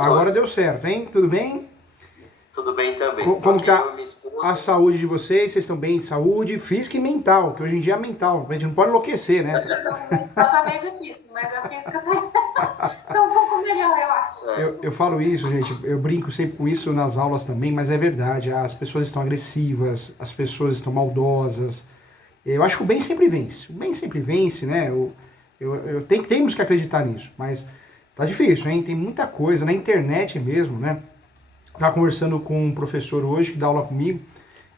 Agora deu certo, hein? Tudo bem? Tudo bem também. Como Aqui eu tá e minha a esposa. saúde de vocês? Vocês estão bem de saúde física e mental, que hoje em dia é mental. A gente não pode enlouquecer, né? Então, o mental tá meio difícil, mas a física tá um pouco melhor, eu acho. Eu falo isso, gente, eu brinco sempre com isso nas aulas também, mas é verdade. As pessoas estão agressivas, as pessoas estão maldosas. Eu acho que o bem sempre vence. O bem sempre vence, né? Temos que acreditar nisso, mas tá difícil, hein? Tem muita coisa na internet mesmo, né? Estava conversando com um professor hoje que dá aula comigo,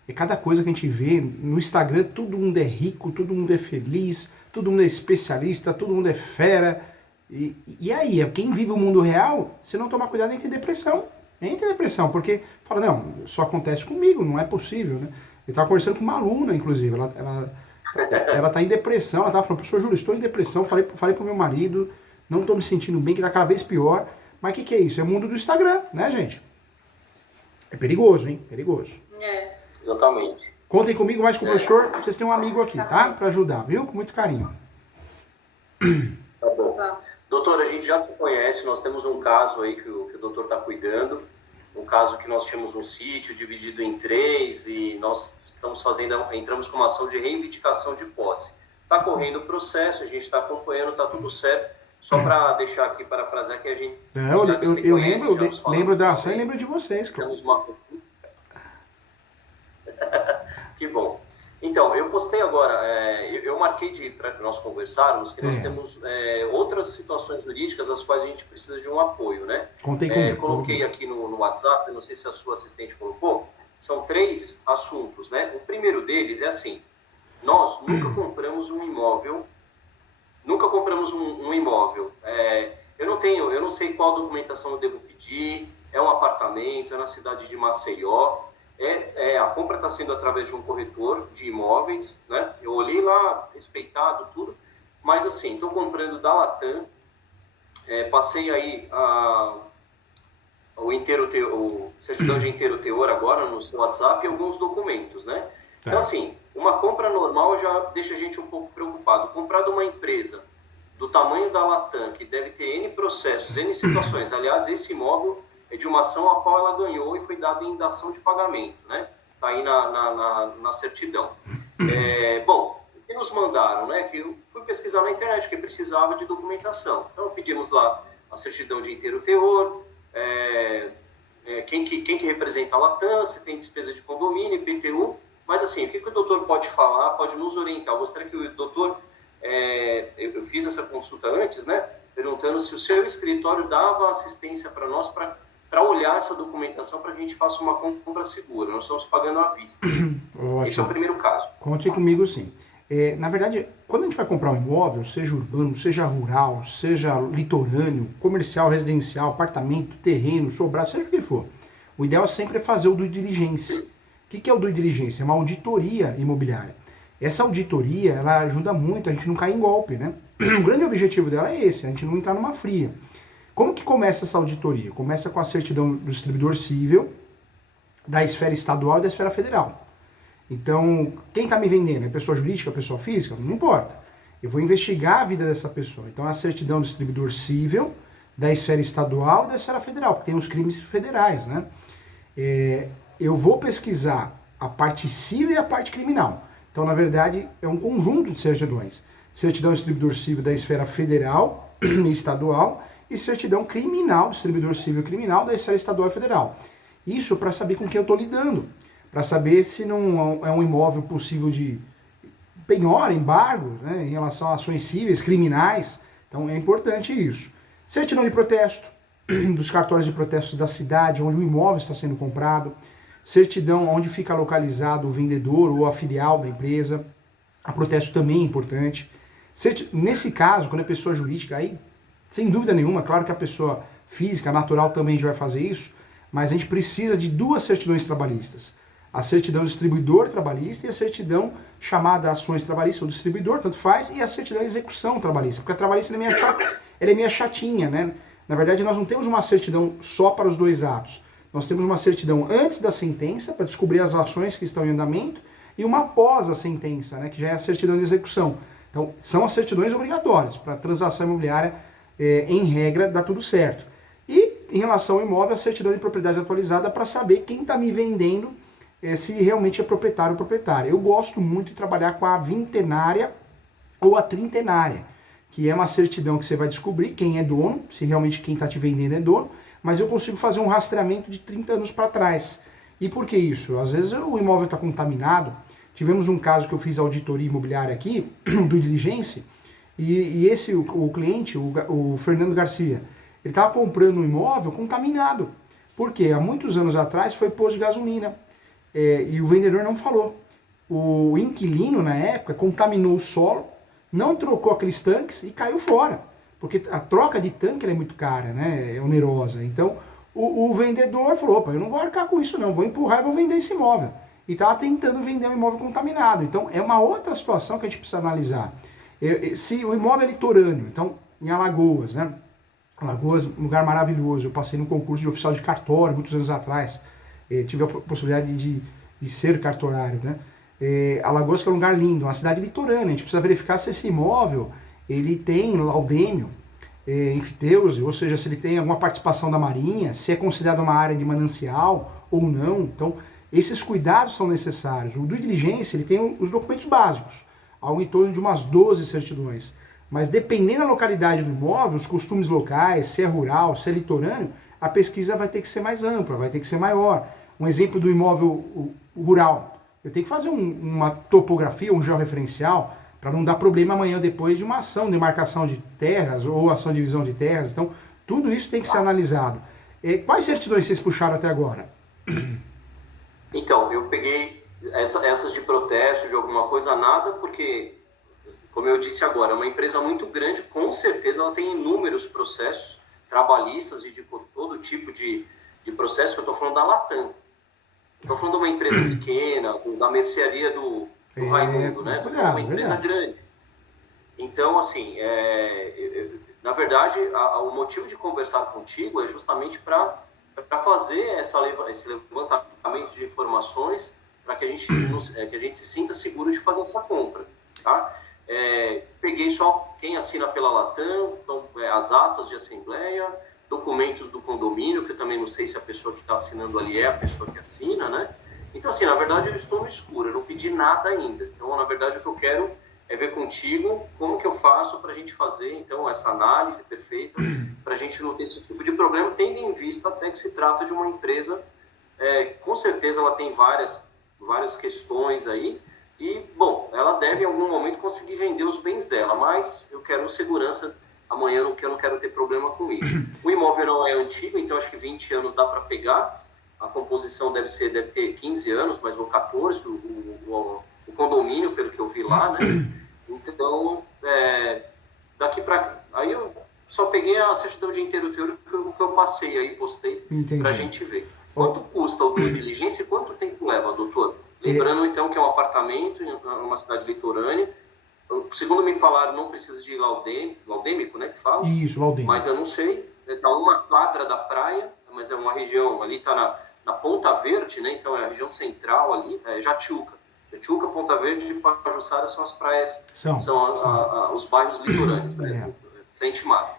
e cada coisa que a gente vê no Instagram, todo mundo é rico, todo mundo é feliz, todo mundo é especialista, todo mundo é fera. E aí, quem vive o mundo real, se não tomar cuidado, entra em depressão. Entra em depressão, porque fala, não, só acontece comigo, não é possível, né? Eu estava conversando com uma aluna, inclusive, ela tá em depressão, ela estava falando, professor Júlio, estou em depressão, falei pro meu marido, não estou me sentindo bem, que tá cada vez pior. Mas o que é isso? É o mundo do Instagram, né, gente? É perigoso, hein? Perigoso. É, Exatamente. Contem comigo mais com o professor, vocês têm um amigo aqui, tá? Para ajudar, viu? Com muito carinho. Tá bom. vamos. Doutor, a gente já se conhece, nós temos um caso aí que o doutor está cuidando, um caso que nós tínhamos um sítio dividido em três e nós entramos com uma ação de reivindicação de posse. Está correndo o processo, a gente está acompanhando, está tudo certo. Só para deixar aqui, parafrasear que a gente Eu lembro da ação e vez. lembro de vocês, claro. Temos uma... Que bom. Então, eu postei agora, eu marquei para nós conversarmos que nós temos outras situações jurídicas às quais a gente precisa de um apoio, né? Contem comigo. Coloquei aqui no WhatsApp, não sei se a sua assistente colocou, são 3 assuntos, né? O primeiro deles é assim, nós nunca compramos um imóvel, eu não sei qual documentação eu devo pedir, é um apartamento, é na cidade de Maceió, a compra está sendo através de um corretor de imóveis, né? Eu olhei lá, respeitado, tudo, mas assim, estou comprando da Latam, passei aí o certidão de inteiro teor agora no seu WhatsApp e alguns documentos, né? Então assim, uma compra normal já deixa a gente um pouco preocupado. Comprar de uma empresa do tamanho da Latam, que deve ter N processos, N situações, aliás, esse imóvel é de uma ação a qual ela ganhou e foi dada em dação de pagamento, né? Está aí na certidão. Bom, o que nos mandaram, né? Que eu fui pesquisar na internet, que precisava de documentação. Então, pedimos lá a certidão de inteiro teor, quem que representa a Latam, se tem despesa de condomínio, IPTU, mas assim, o que o doutor pode falar, pode nos orientar? Eu gostaria que o doutor, eu fiz essa consulta antes, né? Perguntando se o seu escritório dava assistência para nós, para olhar essa documentação para que a gente faça uma compra segura. Nós estamos pagando à vista. Ótimo. Esse é o primeiro caso. Conte comigo, sim. Na verdade, quando a gente vai comprar um imóvel, seja urbano, seja rural, seja litorâneo, comercial, residencial, apartamento, terreno, sobrado, seja o que for, o ideal sempre é fazer o due diligence. O que é o due diligence? É uma auditoria imobiliária. Essa auditoria, ela ajuda muito a gente não cair em golpe, né? O grande objetivo dela é esse, a gente não entrar numa fria. Como que começa essa auditoria? Começa com a certidão do distribuidor civil, da esfera estadual e da esfera federal. Então, quem está me vendendo? É pessoa jurídica, pessoa física? Não importa. Eu vou investigar a vida dessa pessoa. Então, a certidão do distribuidor civil, da esfera estadual e da esfera federal, porque tem os crimes federais, né? Eu vou pesquisar a parte civil e a parte criminal. Então, na verdade, é um conjunto de certidões. Certidão do distribuidor civil da esfera federal e estadual e certidão criminal, distribuidor civil criminal da esfera estadual e federal. Isso para saber com quem eu estou lidando, para saber se não é um imóvel possível de penhora, embargo, né, em relação a ações cíveis, criminais. Então é importante isso. Certidão de protesto, dos cartórios de protestos da cidade onde o imóvel está sendo comprado, certidão onde fica localizado o vendedor ou a filial da empresa, a protesto também é importante. Nesse caso, quando é pessoa jurídica, aí sem dúvida nenhuma, claro que a pessoa física, natural também já vai fazer isso, mas a gente precisa de 2 certidões trabalhistas. A certidão do distribuidor trabalhista e a certidão chamada ações trabalhistas, ou distribuidor, tanto faz, e a certidão de execução trabalhista. Porque a trabalhista ela é meio chatinha, né? Na verdade, nós não temos uma certidão só para os 2 atos. Nós temos uma certidão antes da sentença, para descobrir as ações que estão em andamento, e uma após a sentença, né, que já é a certidão de execução. Então, são as certidões obrigatórias para a transação imobiliária, em regra, dá tudo certo. E em relação ao imóvel, a certidão de propriedade atualizada para saber quem está me vendendo, se realmente é proprietário ou proprietária. Eu gosto muito de trabalhar com a vintenária ou a trintenária, que é uma certidão que você vai descobrir quem é dono, se realmente quem está te vendendo é dono, mas eu consigo fazer um rastreamento de 30 anos para trás. E por que isso? Às vezes o imóvel está contaminado. Tivemos um caso que eu fiz auditoria imobiliária aqui, do Diligence, e esse, o cliente, o Fernando Garcia, ele estava comprando um imóvel contaminado. Por quê? Há muitos anos atrás foi posto de gasolina, e o vendedor não falou. O inquilino, na época, contaminou o solo, não trocou aqueles tanques e caiu fora. Porque a troca de tanque é muito cara, né? É onerosa. Então, o vendedor falou, opa, eu não vou arcar com isso não, vou empurrar e vou vender esse imóvel. E estava tentando vender um imóvel contaminado. Então, é uma outra situação que a gente precisa analisar. Se o imóvel é litorâneo, então, em Alagoas, né? Alagoas, um lugar maravilhoso. Eu passei num concurso de oficial de cartório, muitos anos atrás. Tive a possibilidade de ser cartorário, né? Alagoas, que é um lugar lindo, uma cidade litorânea. A gente precisa verificar se esse imóvel ele tem laudêmio, enfiteuse, ou seja, se ele tem alguma participação da marinha, se é considerado uma área de manancial ou não. Então, esses cuidados são necessários. O due diligence, ele tem os documentos básicos, algo em torno de umas 12 certidões. Mas dependendo da localidade do imóvel, os costumes locais, se é rural, se é litorâneo, a pesquisa vai ter que ser mais ampla, vai ter que ser maior. Um exemplo do imóvel rural, eu tenho que fazer uma topografia, um georreferencial, para não dar problema amanhã ou depois de uma ação de marcação de terras ou ação de divisão de terras. Então, tudo isso tem que ser analisado. Quais certidões vocês puxaram até agora? Então, eu peguei essas de protesto, de alguma coisa, nada, porque, como eu disse agora, é uma empresa muito grande, com certeza ela tem inúmeros processos trabalhistas e de todo tipo de processo. Eu estou falando da Latam. Estou falando de uma empresa pequena, da mercearia do Raimundo, né? Uma empresa grande. Então, assim, na verdade, o motivo de conversar contigo é justamente para fazer esse levantamento de informações para que a gente se sinta seguro de fazer essa compra, tá? Peguei só quem assina pela Latam, então, as atas de assembleia, documentos do condomínio, que eu também não sei se a pessoa que está assinando ali é a pessoa que assina, né? Então, assim, na verdade, eu estou no escuro, eu não pedi nada ainda. Então, na verdade, o que eu quero é ver contigo como que eu faço para a gente fazer, então, essa análise perfeita, para a gente não ter esse tipo de problema, tendo em vista até que se trata de uma empresa, com certeza ela tem várias questões aí, e, bom, ela deve em algum momento conseguir vender os bens dela, mas eu quero segurança amanhã, eu não quero ter problema com isso. O imóvel não é antigo, então acho que 20 anos dá para pegar. A composição deve ter 15 anos, mas ou 14, o condomínio, pelo que eu vi lá, né? Então, daqui para... Aí eu só peguei a certidão de inteiro teórico que eu passei aí, postei, para a gente ver. Quanto custa o due diligência e quanto tempo leva, doutor? Lembrando, então, que é um apartamento em uma cidade litorânea. Segundo me falaram, não precisa de laudêmico, né, que fala? Isso, laudêmico. Mas eu não sei. Está uma quadra da praia, mas é uma região, ali está na Ponta Verde, né? Então é a região central ali, Jatiuca. Jatiuca, Ponta Verde e Pajuçara são as praias, são os bairros litorâneos, né? Frente mar.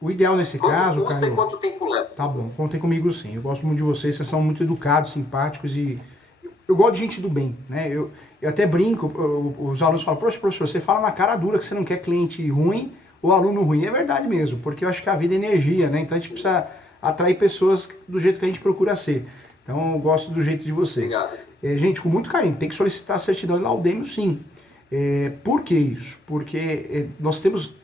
O ideal nesse caso, custa e quanto tempo leva? Tá bom, contem comigo sim. Eu gosto muito de vocês são muito educados, simpáticos e eu gosto de gente do bem, né? Eu até brinco, os alunos falam, poxa, professor, você fala na cara dura que você não quer cliente ruim ou aluno ruim. É verdade mesmo, porque eu acho que a vida é energia, né? Então a gente precisa atrair pessoas do jeito que a gente procura ser. Então eu gosto do jeito de vocês. Gente, com muito carinho, tem que solicitar a certidão de laudêmio sim. Por que isso? Porque nós temos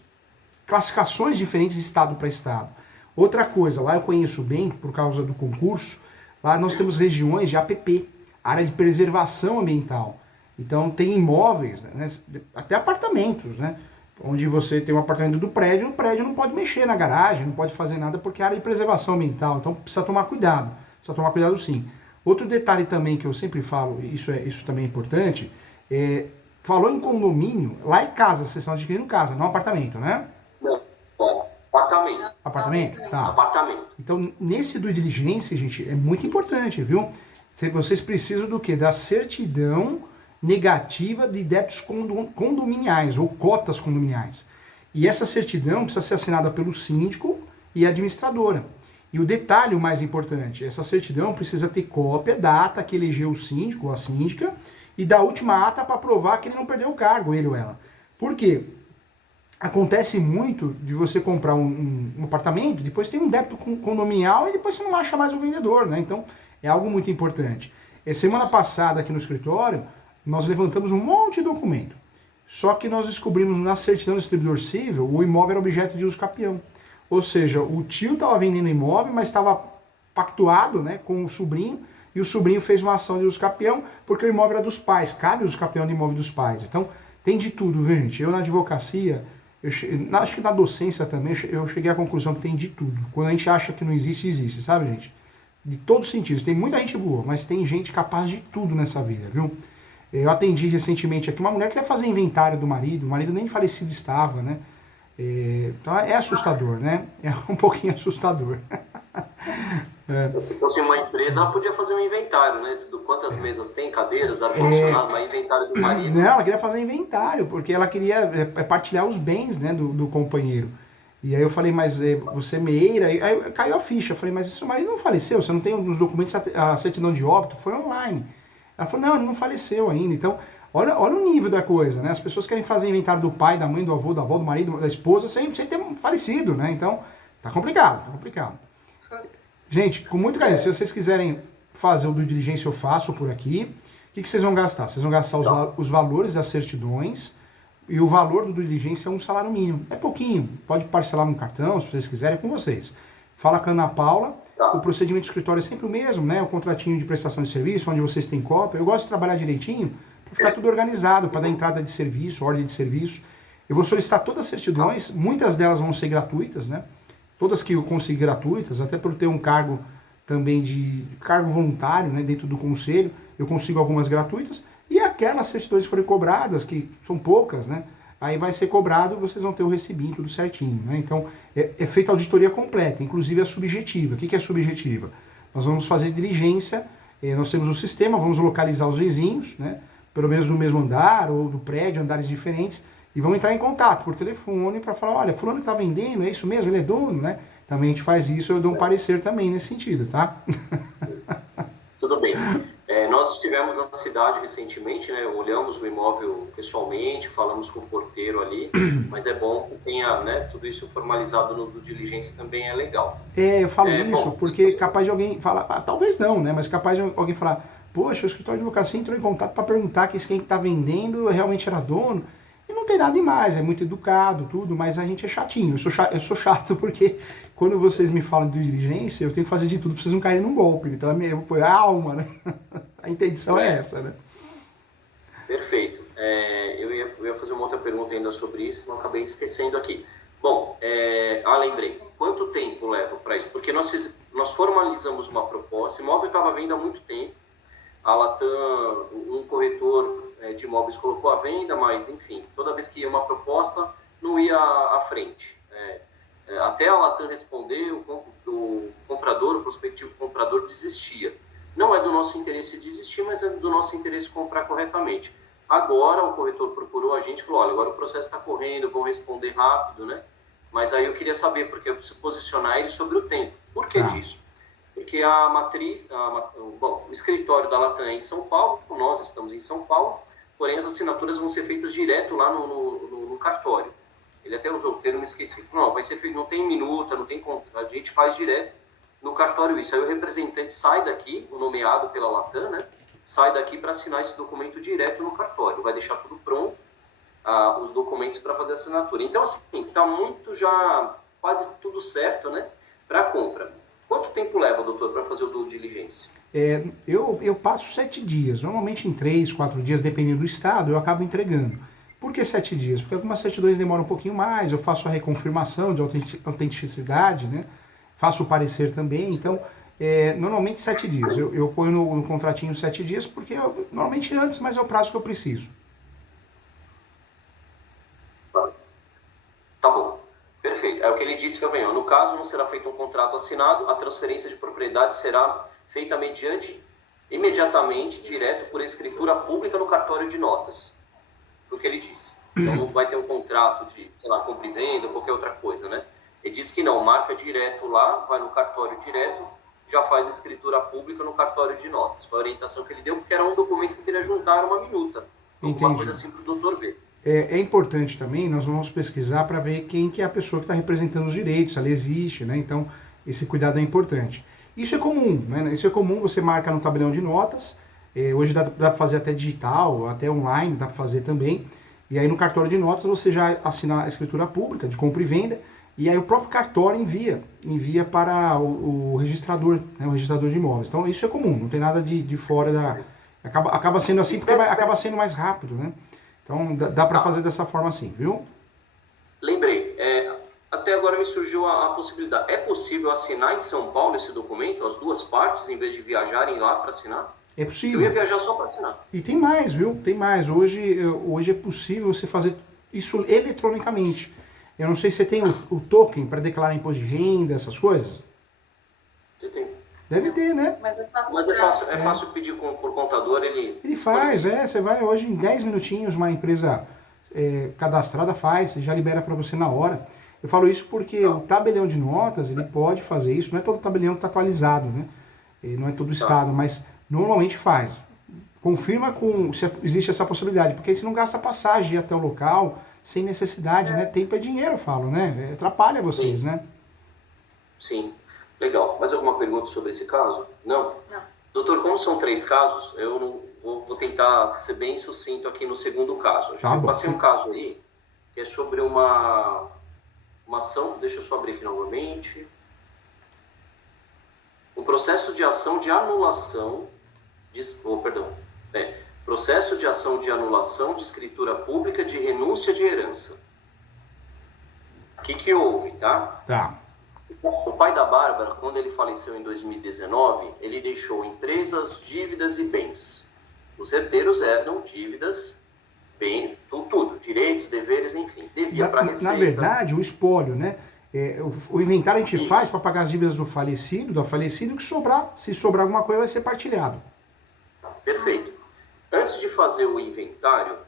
classificações diferentes de estado para estado. Outra coisa, lá eu conheço bem, por causa do concurso, lá nós temos regiões de APP, área de preservação ambiental. Então tem imóveis, né, até apartamentos, né? Onde você tem um apartamento do prédio, o prédio não pode mexer na garagem, não pode fazer nada porque é área de preservação ambiental, então precisa tomar cuidado sim. Outro detalhe também que eu sempre falo, isso também é importante, falou em condomínio, lá é casa, vocês estão adquirindo casa, não apartamento, né? Não, apartamento. Apartamento? Tá. Apartamento. Então, nesse due diligence, gente, é muito importante, viu? Vocês precisam do quê? Da certidão negativa de débitos condominiais ou cotas condominiais. E essa certidão precisa ser assinada pelo síndico e a administradora. E o detalhe o mais importante, essa certidão precisa ter cópia da ata que elegeu o síndico ou a síndica e da última ata para provar que ele não perdeu o cargo, ele ou ela. Por quê? Acontece muito de você comprar um apartamento, depois tem um débito condominial e depois você não acha mais o vendedor, né? Então, é algo muito importante. Semana passada aqui no escritório, nós levantamos um monte de documento. Só que nós descobrimos na certidão do distribuidor civil, o imóvel era objeto de uso capião. Ou seja, o tio estava vendendo imóvel, mas estava pactuado, né, com o sobrinho, e o sobrinho fez uma ação de uso capião, porque o imóvel era dos pais, cabe o uso capião de imóvel dos pais. Então, tem de tudo, viu, gente? Eu na advocacia, acho que na docência também, eu cheguei à conclusão que tem de tudo. Quando a gente acha que não existe, existe, sabe, gente? De todos os sentidos. Tem muita gente boa, mas tem gente capaz de tudo nessa vida, viu? Eu atendi recentemente aqui uma mulher que ia fazer inventário do marido, o marido nem falecido estava, né? Então é assustador, né? É um pouquinho assustador. Se fosse uma empresa, ela podia fazer um inventário, né? Do quantas mesas tem, cadeiras, ar-condicionado, mas inventário do marido. Não, ela queria fazer inventário, porque ela queria partilhar os bens, né, do companheiro. E aí eu falei, mas você é meeira? Aí caiu a ficha. Eu falei, mas seu marido não faleceu? Você não tem nos documentos a certidão de óbito? Foi online. Ela falou, não, ele não faleceu ainda. Então, olha o nível da coisa, né? As pessoas querem fazer inventário do pai, da mãe, do avô, da avó, do marido, da esposa, sem ter falecido, né? Então, tá complicado, tá complicado. Gente, com muito carinho, se vocês quiserem fazer o due diligência, eu faço por aqui. O que vocês vão gastar? Vocês vão gastar os valores das certidões, e o valor do due diligência é um salário mínimo. É pouquinho, pode parcelar no cartão, se vocês quiserem, é com vocês. Fala com a Ana Paula. O procedimento do escritório é sempre o mesmo, né? O contratinho de prestação de serviço, onde vocês têm cópia. Eu gosto de trabalhar direitinho, para ficar tudo organizado, para dar entrada de serviço, ordem de serviço. Eu vou solicitar todas as certidões, muitas delas vão ser gratuitas, né? Todas que eu conseguir gratuitas, até por ter um cargo também de cargo voluntário, né, dentro do conselho, eu consigo algumas gratuitas. E aquelas certidões que forem cobradas, que são poucas, né? Aí vai ser cobrado, vocês vão ter o recibinho, tudo certinho, né? Então, é feita a auditoria completa, inclusive a subjetiva. O que é subjetiva? Nós vamos fazer diligência, nós temos um sistema, vamos localizar os vizinhos, né? Pelo menos no mesmo andar ou do prédio, andares diferentes, e vamos entrar em contato por telefone para falar, olha, fulano que está vendendo, é isso mesmo, ele é dono, né? Também a gente faz isso, eu dou um parecer também nesse sentido, tá? Tudo bem. Nós estivemos na cidade recentemente, né? Olhamos o imóvel pessoalmente, falamos com o porteiro ali, mas é bom que tenha, né, tudo isso formalizado no due diligência também é legal. Eu falo isso porque capaz de alguém falar, talvez não, né? Mas capaz de alguém falar, poxa, o escritório de advocacia entrou em contato para perguntar que quem está vendendo realmente era dono. E não tem nada demais, é muito educado, tudo, mas a gente é chatinho. Eu sou chato porque quando vocês me falam de diligência, eu tenho que fazer de tudo para vocês não caírem num golpe. Então eu vou pôr a alma, né? A intenção é essa, né? Perfeito. Eu ia fazer uma outra pergunta ainda sobre isso, mas acabei esquecendo aqui. Bom, lembrei. Quanto tempo leva para isso? Porque nós formalizamos uma proposta, o imóvel estava à venda há muito tempo, a Latam, um corretor de imóveis colocou à venda, mas, enfim, toda vez que ia uma proposta, não ia à frente. Até a Latam responder, o comprador, o prospectivo comprador desistia. Não é do nosso interesse desistir, mas é do nosso interesse comprar corretamente. Agora o corretor procurou a gente e falou, olha, agora o processo está correndo, vão responder rápido, né? Mas aí eu queria saber, porque eu preciso posicionar ele sobre o tempo. Por que disso? Porque a matriz, o escritório da Latam é em São Paulo, nós estamos em São Paulo, porém as assinaturas vão ser feitas direto lá no cartório. Ele até usou o termo, me esqueci. Não, vai ser feito, não tem minuta, não tem conta, a gente faz direto no cartório isso. Aí o representante sai daqui, o nomeado pela Latam, né? Sai daqui para assinar esse documento direto no cartório. Vai deixar tudo pronto, os documentos para fazer a assinatura. Então, assim, está muito já, quase tudo certo, né? Para a compra. Quanto tempo leva, doutor, para fazer o due diligência? Eu passo 7 dias. Normalmente em 3, 4 dias, dependendo do estado, eu acabo entregando. Por que 7 dias? Porque algumas certidões demoram um pouquinho mais, eu faço a reconfirmação de autenticidade, né? Faço o parecer também, então, normalmente 7 dias. Eu ponho no contratinho 7 dias, porque normalmente antes, mas é o prazo que eu preciso. Tá bom, perfeito. É o que ele disse, Fabiano. No caso, não será feito um contrato assinado, a transferência de propriedade será feita imediatamente, direto por escritura pública no cartório de notas. Foi o que ele disse. Então não vai ter um contrato de, sei lá, compra e venda ou qualquer outra coisa, né? Ele disse que não, marca direto lá, vai no cartório direto, já faz escritura pública no cartório de notas. Foi a orientação que ele deu, porque era um documento que queria juntar uma minuta. Alguma coisa assim para o doutor ver. É importante também, nós vamos pesquisar para ver quem que é a pessoa que está representando os direitos, se ela existe, né? Então, esse cuidado é importante. Isso é comum, né? Isso é comum, você marca no tabelião de notas, hoje dá para fazer até digital, até online, dá para fazer também. E aí no cartório de notas você já assina a escritura pública de compra e venda, e aí o próprio cartório envia para o registrador, né, o registrador de imóveis. Então isso é comum, não tem nada de fora da... Acaba sendo assim porque acaba sendo mais rápido, né? Então dá para fazer dessa forma assim, viu? Lembrei, até agora me surgiu a possibilidade. É possível assinar em São Paulo esse documento, as duas partes, em vez de viajarem lá para assinar? É possível. Eu ia viajar só para assinar. E tem mais, viu? Tem mais. Hoje é possível você fazer isso eletronicamente. Eu não sei se você tem o token para declarar imposto de renda, essas coisas. Você tem. Deve ter, né? Mas É fácil pedir por contador, ele faz, você vai hoje em 10 minutinhos, uma empresa cadastrada faz, já libera para você na hora. Eu falo isso porque o tabelião de notas, ele pode fazer isso, não é todo tabelião que está atualizado, né? Não é todo o estado, mas normalmente faz. Confirma se existe essa possibilidade, porque aí você não gasta passagem até o local sem necessidade, né? Tempo é dinheiro, eu falo, né? Atrapalha vocês, né? Sim. Legal. Mais alguma pergunta sobre esse caso? Não? Não. Doutor, como são 3 casos, eu não vou tentar ser bem sucinto aqui no segundo caso. Eu passei um caso aí, que é sobre uma ação, deixa eu só abrir aqui novamente. Um processo de ação de anulação, processo de ação de anulação de escritura pública de renúncia de herança. O que houve, tá? Tá. O pai da Bárbara, quando ele faleceu em 2019, ele deixou empresas, dívidas e bens. Os herdeiros herdam dívidas, bem, tudo, direitos, deveres, enfim, devia para a Receita. Na verdade, o espólio, né? O inventário a gente faz para pagar as dívidas do falecido, que sobrar, se sobrar alguma coisa, vai ser partilhado. Perfeito. Antes de fazer o inventário,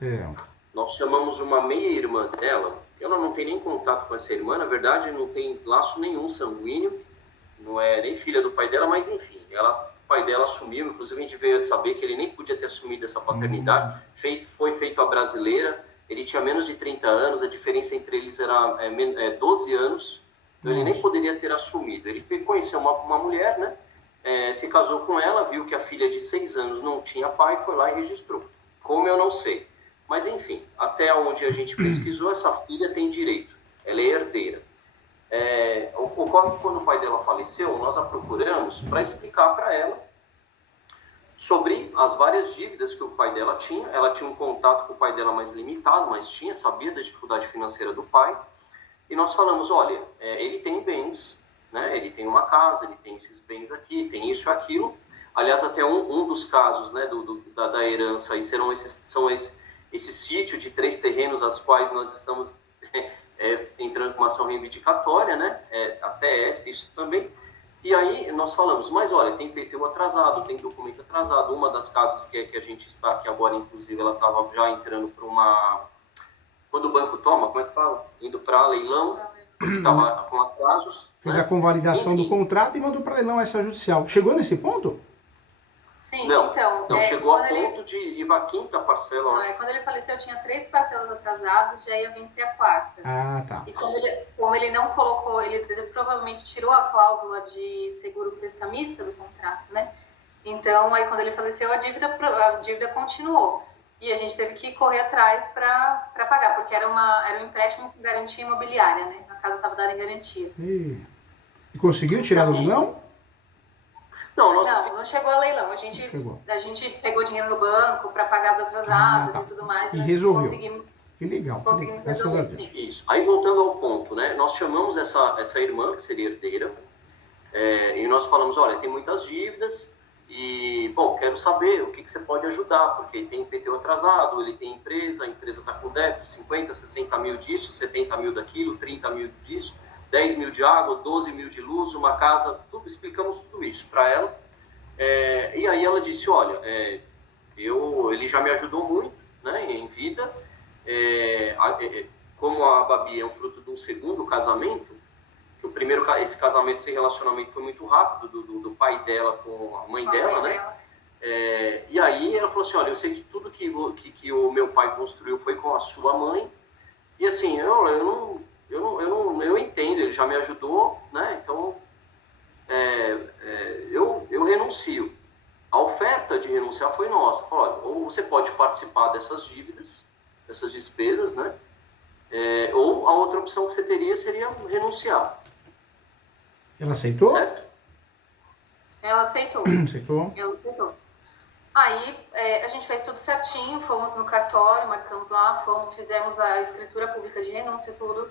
nós chamamos uma meia-irmã dela. Ela não tem nem contato com essa irmã, na verdade não tem laço nenhum sanguíneo, não é nem filha do pai dela, mas enfim, o pai dela assumiu, inclusive a gente veio saber que ele nem podia ter assumido essa paternidade, foi feito a brasileira, ele tinha menos de 30 anos, a diferença entre eles era 12 anos, então ele nem poderia ter assumido. Ele conheceu uma mulher, né, se casou com ela, viu que a filha de 6 anos não tinha pai, foi lá e registrou. Como eu não sei. Mas, enfim, até onde a gente pesquisou, essa filha tem direito. Ela é herdeira. Ocorre que quando o pai dela faleceu, nós a procuramos para explicar para ela sobre as várias dívidas que o pai dela tinha. Ela tinha um contato com o pai dela mais limitado, mas sabia da dificuldade financeira do pai. E nós falamos, olha, ele tem bens, né? Ele tem uma casa, ele tem esses bens aqui, tem isso e aquilo. Aliás, até um dos casos, né, da herança aí são esse sítio de 3 terrenos, as quais nós estamos entrando com uma ação reivindicatória, né? Até isso também. E aí nós falamos, mas olha, tem IPTU atrasado, tem documento atrasado. Uma das casas que a gente está aqui agora, inclusive, ela estava já entrando para uma... Quando o banco toma, como é que fala? Indo para leilão, estava com atrasos. Fez a convalidação do contrato e mandou para leilão extrajudicial. Chegou nesse ponto? Sim, não, então... Não, chegou a ponto de ir para a 5ª parcela. Não, quando ele faleceu, tinha 3 parcelas atrasadas, já ia vencer a 4ª. Ah, tá. E como ele não colocou, ele provavelmente tirou a cláusula de seguro prestamista do contrato, né? Então, aí quando ele faleceu, a dívida continuou. E a gente teve que correr atrás para pagar, porque era um empréstimo com garantia imobiliária, né? A casa estava dada em garantia. E conseguiu tirar do leilão? Não chegou a leilão. A gente pegou dinheiro no banco para pagar as atrasadas e tudo mais. E resolveu. Que legal. Conseguimos resolver, sim. Isso. Aí voltando ao ponto, né? Nós chamamos essa irmã, que seria herdeira, e nós falamos, olha, tem muitas dívidas e, bom, quero saber o que você pode ajudar, porque ele tem IPTU atrasado, ele tem empresa, a empresa está com débito, 50, 60 mil disso, 70 mil daquilo, 30 mil disso, 10 mil de água, 12 mil de luz, uma casa, explicamos tudo isso para ela. E aí ela disse, olha, ele já me ajudou muito, né, em vida, como a Babi é um fruto de um segundo casamento, esse casamento, esse relacionamento foi muito rápido, do pai dela com a mãe dela, né? E aí ela falou assim, olha, eu sei que tudo que o meu pai construiu foi com a sua mãe, e assim, eu entendo, ele já me ajudou, né? Então, eu renuncio. A oferta de renunciar foi nossa. Falou, olha, ou você pode participar dessas dívidas, dessas despesas, né? Ou a outra opção que você teria seria renunciar. Ela aceitou? Certo? Ela aceitou. Aceitou? Ela aceitou. Aí a gente fez tudo certinho, fomos no cartório, marcamos lá, fizemos a escritura pública de renúncia, tudo.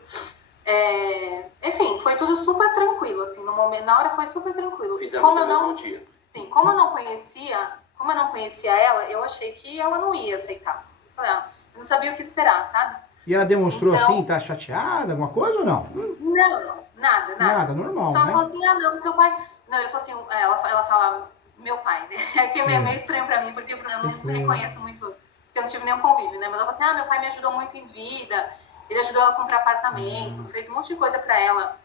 Enfim, foi tudo super tranquilo, assim, no momento, na hora foi super tranquilo. Fizemos no mesmo dia. Sim, como eu não conhecia ela, eu achei que ela não ia aceitar. Eu não sabia o que esperar, sabe? E ela demonstrou então, assim, tá chateada, alguma coisa ou não? Não, nada. Nada, normal, Só né? falou assim, não, seu pai... Não, ele falou assim, ela fala, meu pai, né? É que é meio estranho pra mim, porque eu não reconheço muito, porque eu não tive nenhum convívio, né? Mas ela falou assim, meu pai me ajudou muito em vida, ele ajudou ela a comprar apartamento, fez um monte de coisa pra ela,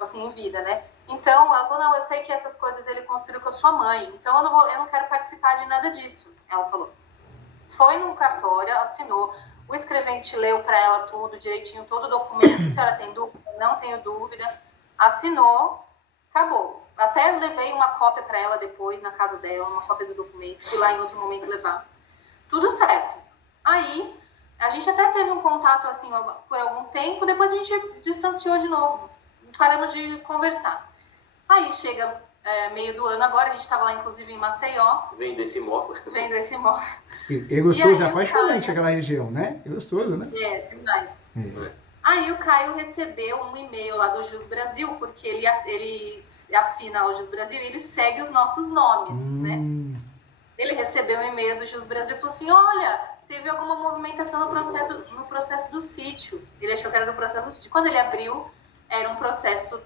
assim, em vida, né? Então, ela falou, não, eu sei que essas coisas ele construiu com a sua mãe, então eu não quero participar de nada disso, ela falou. Foi no cartório, assinou, o escrevente leu para ela tudo, direitinho, todo o documento, se ela tem dúvida, não tenho dúvida, assinou, acabou. Até levei uma cópia para ela depois, na casa dela, uma cópia do documento, fui lá em outro momento levar. Tudo certo. Aí, a gente até teve um contato, assim, por algum tempo, depois a gente distanciou de novo, paramos de conversar. Aí chega meio do ano agora, a gente estava lá, inclusive, em Maceió. Vendo esse imóvel. É gostoso, é apaixonante aquela região, né? É gostoso, né? Demais. Aí o Caio recebeu um e-mail lá do Jus Brasil, porque ele assina o Jus Brasil e ele segue os nossos nomes, né? Ele recebeu um e-mail do Jus Brasil e falou assim, olha, teve alguma movimentação no processo do sítio. Ele achou que era do processo do sítio. Quando ele abriu, era um processo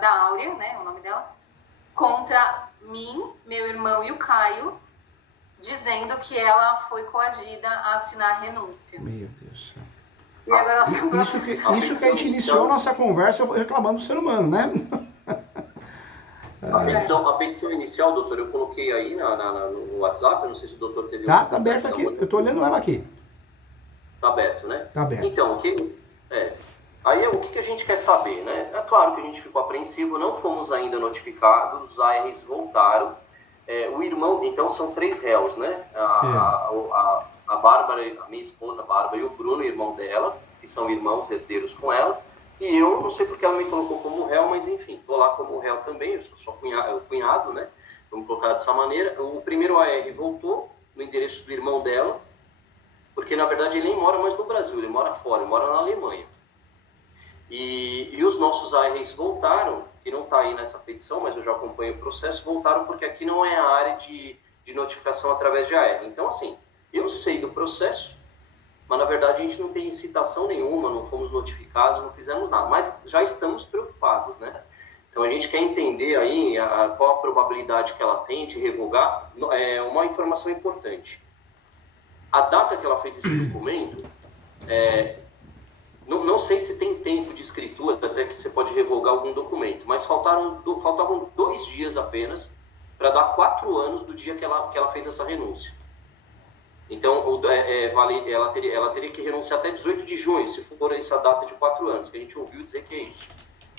da Áurea, né, o nome dela, contra mim, meu irmão e o Caio, dizendo que ela foi coagida a assinar a renúncia. Meu Deus do céu. E agora ela isso que a gente iniciou a nossa conversa reclamando do ser humano, né? A petição inicial, doutor, eu coloquei aí no WhatsApp, eu não sei se o doutor teve... Tá aberto aqui, eu tô olhando ela aqui. Tá aberto, né? Tá aberto. Então, aí o que a gente quer saber, né? É claro que a gente ficou apreensivo, não fomos ainda notificados, os ARs voltaram. O irmão, então são 3 réus, né? A Bárbara, a minha esposa Bárbara, e o Bruno, irmão dela, que são irmãos herdeiros com ela. E eu, não sei porque ela me colocou como réu, mas enfim, tô lá como réu também, eu sou só cunhado, né? Vamos colocar dessa maneira. O primeiro AR voltou no endereço do irmão dela, porque na verdade ele nem mora mais no Brasil, ele mora fora, ele mora na Alemanha. E os nossos ARs voltaram, que não está aí nessa petição, mas eu já acompanho o processo, voltaram porque aqui não é a área de notificação através de AR. Então, assim, eu sei do processo, mas na verdade a gente não tem citação nenhuma, não fomos notificados, não fizemos nada, mas já estamos preocupados, né? Então a gente quer entender aí qual a probabilidade que ela tem de revogar. Uma informação importante. A data que ela fez esse documento, não sei se tem tempo de escritura, até que você pode revogar algum documento, mas faltavam 2 dias apenas para dar 4 anos do dia que ela fez essa renúncia. Então, ela teria que renunciar até 18 de junho, se for essa data de 4 anos, que a gente ouviu dizer que é isso.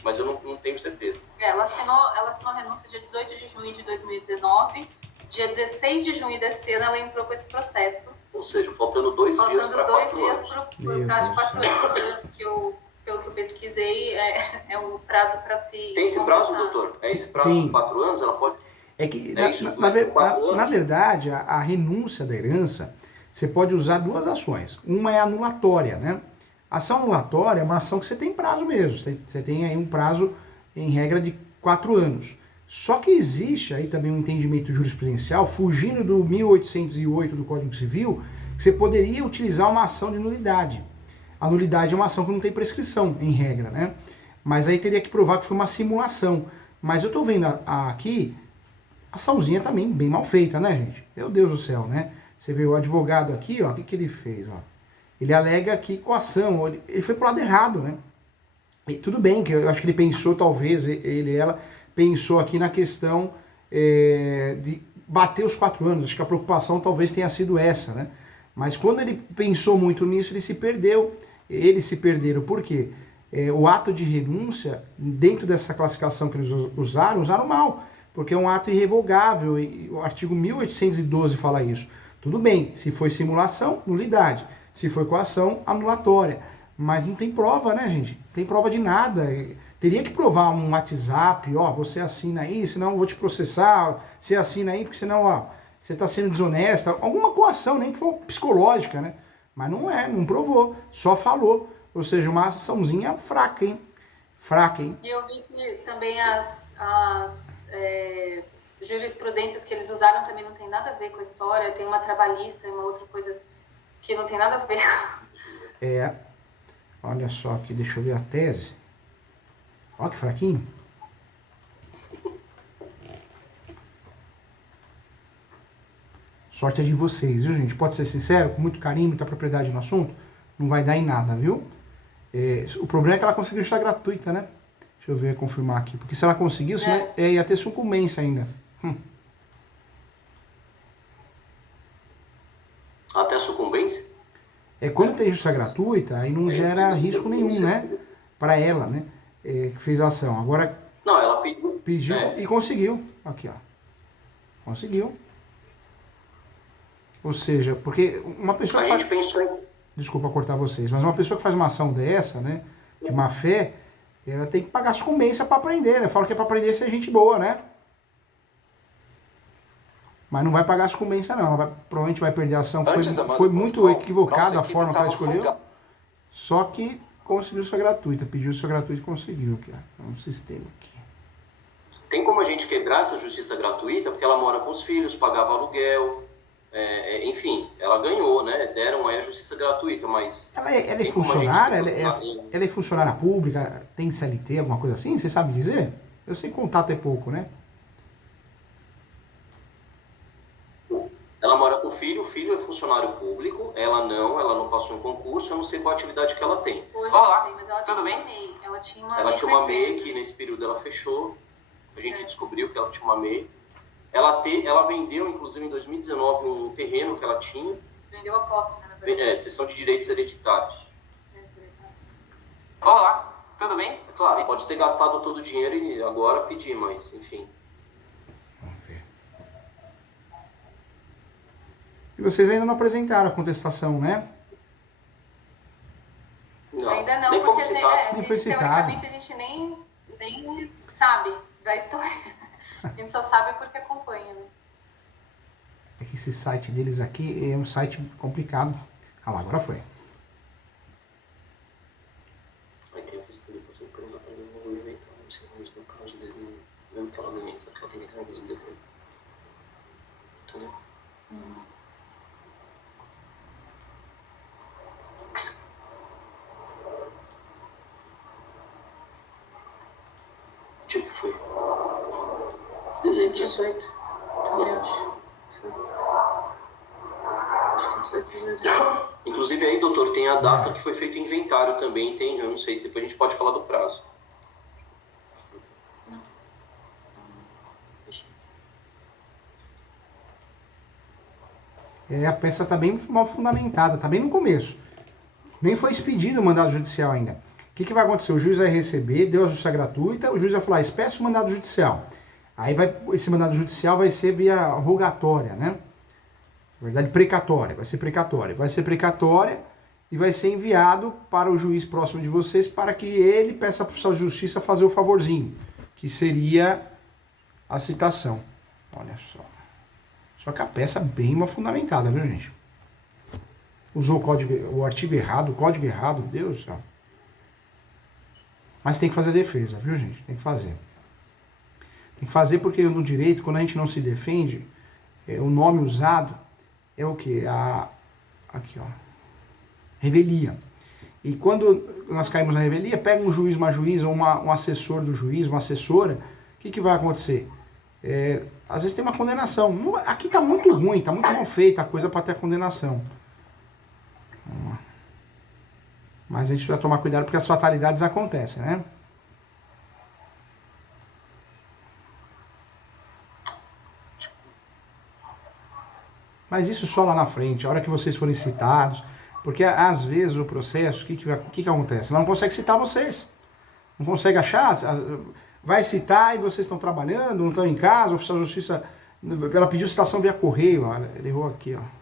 Mas eu não tenho certeza. Ela assinou a renúncia dia 18 de junho de 2019. Dia 16 de junho desse ano ela entrou com esse processo. Ou seja, faltando 2 dias para 4 anos. Por prazo de 4 anos. Pelo que eu pesquisei, é o prazo para se... Tem esse prazo, doutor? É esse prazo de 4 anos? Ela pode... É que, na verdade, a renúncia da herança, você pode usar 2 ações. Uma é anulatória, né? A ação anulatória é uma ação que você tem prazo mesmo. Você tem aí um prazo, em regra, de 4 anos. Só que existe aí também um entendimento jurisprudencial, fugindo do 1808 do Código Civil, que você poderia utilizar uma ação de nulidade. A nulidade é uma ação que não tem prescrição, em regra, né? Mas aí teria que provar que foi uma simulação. Mas eu estou vendo aqui, a açãozinha também bem mal feita, né, gente? Meu Deus do céu, né? Você vê o advogado aqui, ó, o que ele fez, ó? Ele alega aqui coação, ele foi pro lado errado, né? E tudo bem, que eu acho que ele pensou, talvez, ela, pensou aqui na questão de bater os 4 anos. Acho que a preocupação talvez tenha sido essa, né? Mas quando ele pensou muito nisso, ele se perdeu. Eles se perderam. Por quê? O ato de renúncia, dentro dessa classificação que eles usaram mal. Porque é um ato irrevogável. E o artigo 1812 fala isso. Tudo bem, se foi simulação, nulidade. Se foi coação, anulatória. Mas não tem prova, né, gente? Não tem prova de nada. Teria que provar um WhatsApp, ó, você assina aí, senão eu vou te processar. Você assina aí, porque senão, ó, você está sendo desonesta. Alguma coação, nem que for psicológica, né? Mas não provou, só falou. Ou seja, uma açãozinha fraca, hein? Fraca, hein? E eu vi que também as jurisprudências que eles usaram também não tem nada a ver com a história. Tem uma trabalhista e uma outra coisa que não tem nada a ver. Olha só aqui, deixa eu ver a tese. Olha que fraquinho. Sorte é de vocês, viu, gente? Pode ser sincero, com muito carinho, muita propriedade no assunto, não vai dar em nada, viu? O problema é que ela conseguiu estar gratuita, né? Deixa eu ver, confirmar aqui. Porque se ela conseguiu, ia ter sucumbência ainda. Até sucumbência? Quando tem justiça gratuita, aí não gera risco nenhum, né? Para ela, né? Que fez a ação. Agora... Não, ela pediu. Pediu e conseguiu. Aqui, ó. Conseguiu. Ou seja, porque uma pessoa... gente pensou em... Desculpa cortar vocês, mas uma pessoa que faz uma ação dessa, né? De má fé, ela tem que pagar sucumbência para aprender, né? Fala que é para aprender a ser gente boa, né? Mas não vai pagar sucumbência, não. Ela provavelmente vai perder a ação. Foi muito equivocada a forma que ela escolheu. Só que conseguiu sua gratuita. Pediu sua gratuita e conseguiu. Aqui, ó. Um sistema aqui. Tem como a gente quebrar essa justiça gratuita? Porque ela mora com os filhos, pagava aluguel. Enfim, ela ganhou, né? Deram aí a justiça gratuita, mas... Ela é funcionária? Ela é funcionária pública? Tem CLT, alguma coisa assim? Você sabe dizer? Eu sei que contato é pouco, né? Ela mora com o filho é funcionário público, ela não passou em concurso, eu não sei qual atividade que ela tem. Olá, mas ela tudo bem? Ela tinha uma MEI, que nesse período ela fechou, a gente descobriu que ela tinha uma MEI. Ela vendeu, inclusive, em 2019, um terreno que ela tinha. Vendeu a posse, né? Na verdade. Cessão de direitos hereditários. Olá, tudo bem? É claro, pode ter gastado todo o dinheiro e agora pedir, mas, enfim. Vamos ver. E vocês ainda não apresentaram a contestação, né? Não, ainda não, nem porque nem foi citado. Teoricamente a gente nem sabe da história. A gente só sabe porque acompanha, né? É que esse site deles aqui é um site complicado. Ah lá, agora foi. O que foi? Desenho 18. Inclusive aí, doutor, tem a data que foi feito o inventário também, tem, eu não sei, depois a gente pode falar do prazo. A peça está bem mal fundamentada, está bem no começo. Nem foi expedido o mandado judicial ainda. O que vai acontecer? O juiz vai receber, deu a justiça gratuita, o juiz vai falar, espécie o mandado judicial. Aí esse mandado judicial vai ser via rogatória, né? Na verdade, precatória, vai ser precatória. Vai ser precatória e vai ser enviado para o juiz próximo de vocês para que ele peça para o oficial de justiça fazer o favorzinho, que seria a citação. Olha só. Só que a peça é bem mal fundamentada, viu, gente? Usou o artigo errado, o código errado, Deus do céu. Mas tem que fazer defesa, viu, gente? Tem que fazer. Tem que fazer porque no direito, quando a gente não se defende, o nome usado é o quê? Aqui, ó. Revelia. E quando nós caímos na revelia, pega um juiz, uma juíza, ou um assessor do juiz, uma assessora, o que vai acontecer? Às vezes tem uma condenação. Aqui tá muito ruim, tá muito mal feita a coisa para ter a condenação. Vamos lá. Mas a gente precisa tomar cuidado porque as fatalidades acontecem, né? Mas isso só lá na frente, a hora que vocês forem citados, porque às vezes o processo, o que acontece? Ela não consegue citar vocês, não consegue achar, vai citar e vocês estão trabalhando, não estão em casa, o oficial de justiça, ela pediu citação via correio, olha, ele errou aqui, ó.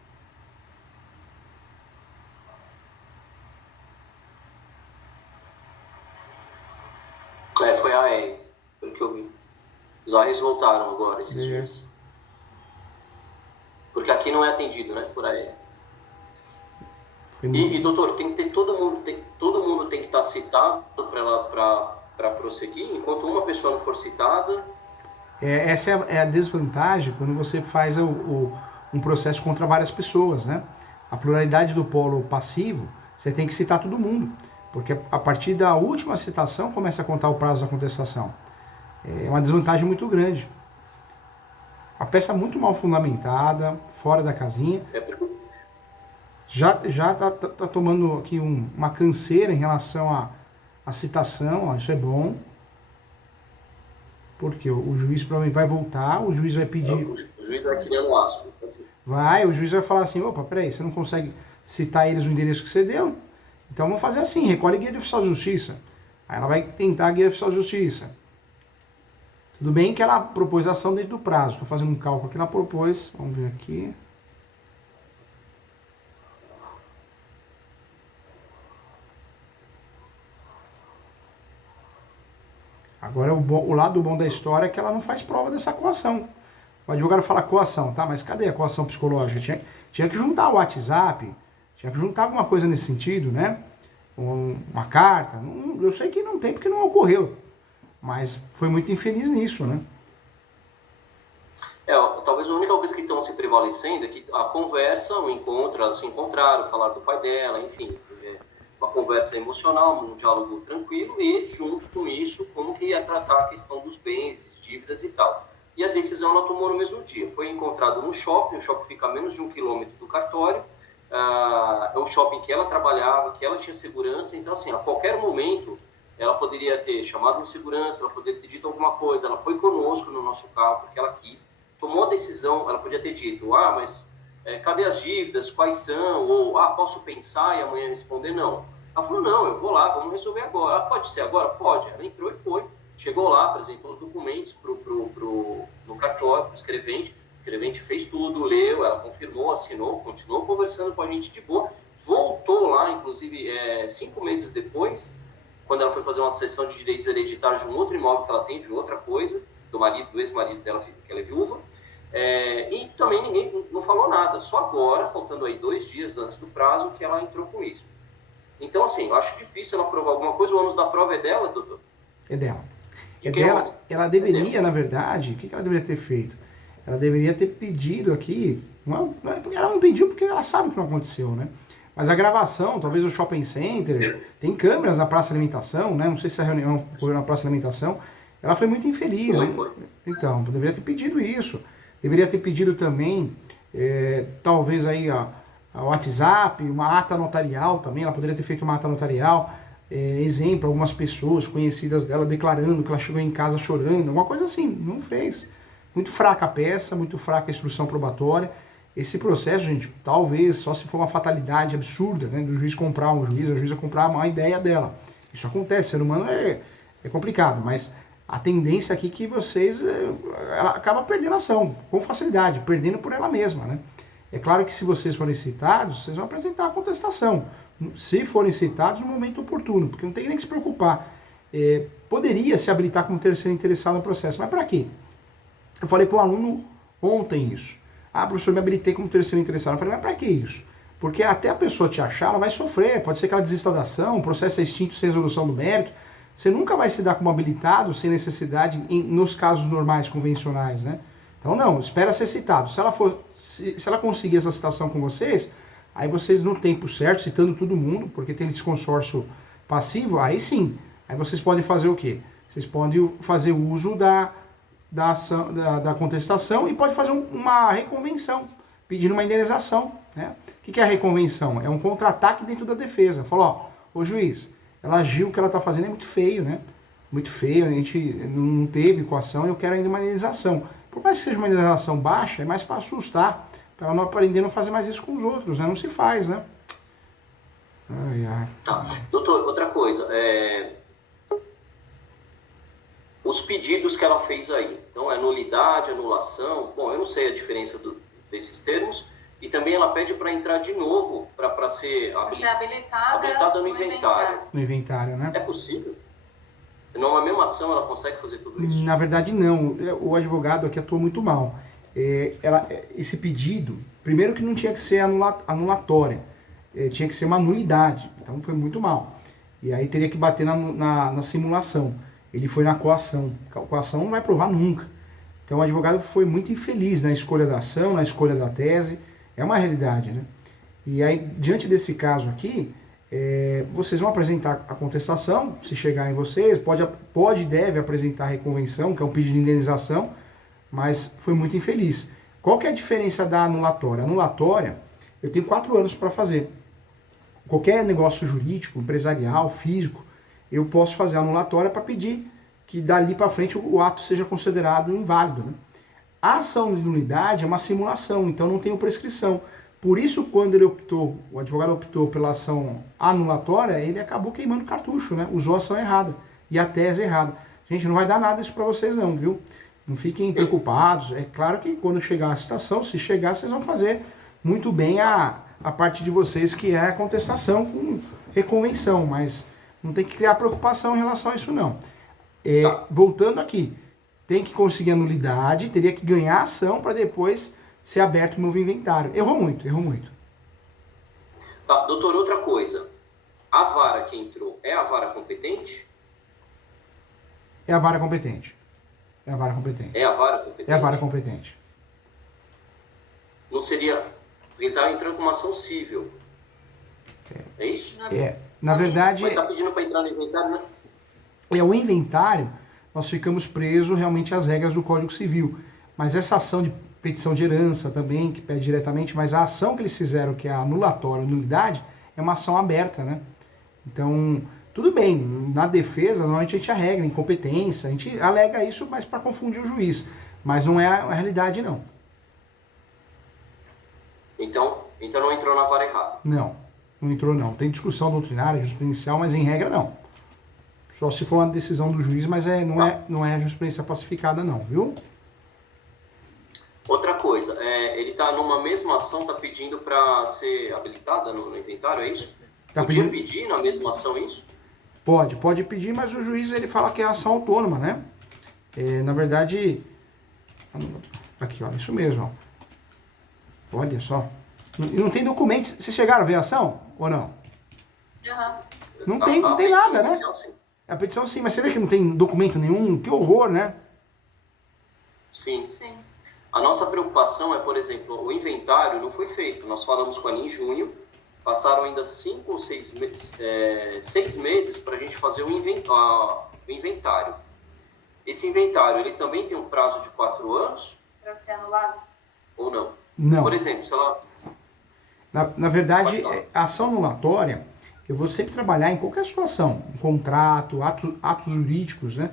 Foi a AER, pelo que eu vi. Os AERs voltaram agora esses dias. Porque aqui não é atendido, né, por AER. E doutor, tem que ter todo mundo tem que estar citado para prosseguir, enquanto uma pessoa não for citada. Essa é a desvantagem quando você faz um processo contra várias pessoas, né? A pluralidade do polo passivo, você tem que citar todo mundo, porque a partir da última citação começa a contar o prazo da contestação. É uma desvantagem muito grande. A peça muito mal fundamentada, fora da casinha. Já tá tomando aqui uma canseira em relação à citação, ó, isso é bom. Porque o juiz provavelmente vai voltar, o juiz vai pedir... O juiz vai criando asco. O juiz vai falar assim, opa, peraí, você não consegue citar eles no endereço que você deu? Então vamos fazer assim, recolhe guia de oficial de justiça. Aí ela vai tentar a guia de oficial de justiça. Tudo bem que ela propôs a ação dentro do prazo. Estou fazendo um cálculo que ela propôs. Vamos ver aqui. Agora, o lado bom da história é que ela não faz prova dessa coação. O advogado fala coação, tá? Mas cadê a coação psicológica? Tinha que juntar o WhatsApp, tinha que juntar alguma coisa nesse sentido, né? Uma carta. Eu sei que não tem porque não ocorreu. Mas foi muito infeliz nisso, né? Talvez a única coisa que estão se prevalecendo é que a conversa, o encontro, elas se encontraram, falaram do pai dela, enfim, uma conversa emocional, um diálogo tranquilo e, junto com isso, como que ia tratar a questão dos bens, dívidas e tal. E a decisão ela tomou no mesmo dia. Foi encontrado no shopping, o shopping fica a menos de 1 quilômetro do cartório, é um shopping que ela trabalhava, que ela tinha segurança, então, assim, a qualquer momento ela poderia ter chamado um segurança, ela poderia ter dito alguma coisa, ela foi conosco no nosso carro porque ela quis, tomou a decisão, ela podia ter dito, mas cadê as dívidas, quais são, ou posso pensar e amanhã responder, não. Ela falou, não, eu vou lá, vamos resolver agora. Pode ser agora? Pode. Ela entrou e foi, chegou lá, apresentou os documentos no cartório, pro escrevente, o escrevente fez tudo, leu, ela confirmou, assinou, continuou conversando com a gente de boa, voltou lá, inclusive 5 meses depois, quando ela foi fazer uma sessão de direitos hereditários de um outro imóvel que ela tem, de outra coisa, do ex-marido dela, que ela é viúva, e também ninguém não falou nada, só agora, faltando aí 2 dias antes do prazo, que ela entrou com isso. Então, assim, eu acho difícil ela provar alguma coisa, o ônus da prova é dela, doutor? É dela. É dela. Ela deveria, na verdade, o que ela deveria ter feito? Ela deveria ter pedido aqui, ela não pediu porque ela sabe que não aconteceu, né? Mas a gravação, talvez o shopping center, tem câmeras na praça de alimentação, né? Não sei se a reunião foi na praça de alimentação. Ela foi muito infeliz. Então, deveria ter pedido isso. Deveria ter pedido também, talvez aí, o WhatsApp, uma ata notarial também. Ela poderia ter feito uma ata notarial. Exemplo, algumas pessoas conhecidas dela declarando que ela chegou em casa chorando. Alguma coisa assim. Não fez. Muito fraca a peça, muito fraca a instrução probatória. Esse processo, gente, talvez só se for uma fatalidade absurda, né, do juiz comprar a juíza comprar uma ideia dela. Isso acontece, ser humano é complicado, mas a tendência aqui é que ela acaba perdendo a ação, com facilidade, perdendo por ela mesma, né? É claro que se vocês forem citados, vocês vão apresentar a contestação, se forem citados no momento oportuno, porque não tem nem que se preocupar. Poderia se habilitar como terceiro interessado no processo, mas para quê? Eu falei para o aluno ontem isso. Professor, me habilitei como terceiro interessado. Eu falei, mas pra que isso? Porque até a pessoa te achar, ela vai sofrer. Pode ser que ela desista da ação, o processo é extinto sem resolução do mérito. Você nunca vai se dar como habilitado sem necessidade nos casos normais, convencionais, né? Então não, espera ser citado. Se ela conseguir essa citação com vocês, aí vocês no tempo certo, citando todo mundo, porque tem esse consórcio passivo, aí sim. Aí vocês podem fazer o quê? Vocês podem fazer uso da contestação e pode fazer uma reconvenção, pedindo uma indenização, né? O que é a reconvenção? É um contra-ataque dentro da defesa. Falou, ô juiz, ela agiu, o que ela está fazendo é muito feio, né? Muito feio, a gente não teve coação, eu quero ainda uma indenização. Por mais que seja uma indenização baixa, é mais para assustar, para ela não aprender a não fazer mais isso com os outros, né? Não se faz, né? Ai, ai. Tá. Doutor, outra coisa, os pedidos que ela fez aí, então é nulidade, anulação, bom, eu não sei a diferença desses termos, e também ela pede para entrar de novo, para ser habilitada no inventário. No inventário, né? É possível? Numa mesma ação ela consegue fazer tudo isso? Na verdade, não. O advogado aqui atuou muito mal. Esse pedido, primeiro que não tinha que ser anulatória, tinha que ser uma nulidade. Então foi muito mal. E aí teria que bater na simulação. Ele foi na coação. A coação não vai provar nunca. Então o advogado foi muito infeliz na escolha da ação, na escolha da tese. É uma realidade, né? E aí, diante desse caso aqui, vocês vão apresentar a contestação, se chegar em vocês, pode e deve apresentar a reconvenção, que é um pedido de indenização, mas foi muito infeliz. Qual que é a diferença da anulatória? A anulatória, eu tenho 4 anos para fazer. Qualquer negócio jurídico, empresarial, físico, eu posso fazer a anulatória para pedir que dali para frente o ato seja considerado inválido, né? A ação de nulidade é uma simulação, então não tem prescrição. Por isso, quando o advogado optou pela ação anulatória, ele acabou queimando cartucho, né? Usou a ação errada e a tese errada. Gente, não vai dar nada isso para vocês não, viu? Não fiquem preocupados. É claro que quando chegar a citação, se chegar, vocês vão fazer muito bem a parte de vocês, que é a contestação com reconvenção, mas não tem que criar preocupação em relação a isso não. Voltando aqui, tem que conseguir a nulidade, teria que ganhar a ação para depois ser aberto um novo inventário. Errou muito. Tá, doutor, outra coisa. A vara que entrou é a vara competente? É a vara competente. É a vara competente? É a vara competente. Não seria... Porque ele está entrando com uma ação civil. É isso? Na verdade... Mas está pedindo para entrar no inventário, né? O inventário, nós ficamos presos realmente às regras do Código Civil. Mas essa ação de petição de herança também, que pede diretamente, mas a ação que eles fizeram, que é a anulatória, a nulidade, é uma ação aberta, né? Então, tudo bem, na defesa, normalmente a gente arrega incompetência, a gente alega isso, mas para confundir o juiz. Mas não é a realidade, não. Então não entrou na vara errada? Não entrou não. Tem discussão doutrinária, jurisprudencial, mas em regra não. Só se for uma decisão do juiz, mas não é jurisprudência pacificada não, viu? Outra coisa, ele está numa mesma ação, está pedindo para ser habilitada no inventário, é isso? Podia pedir na mesma ação isso? Pode pedir, mas o juiz ele fala que é ação autônoma, né? Na verdade, aqui, ó, isso mesmo, ó. Olha só. E não tem documentos. Vocês chegaram a ver a ação ou não? Não tem nada, né? Sim. A petição sim, mas você vê que não tem documento nenhum? Que horror, né? Sim. A nossa preocupação é, por exemplo, o inventário não foi feito. Nós falamos com ela em junho, passaram ainda 5 ou 6 meses para a gente fazer o inventário. Esse inventário, ele também tem um prazo de 4 anos? Para ser anulado? Ou não? Não. Por exemplo, se ela... Na verdade, a ação anulatória, eu vou sempre trabalhar em qualquer situação, um contrato, atos jurídicos, né?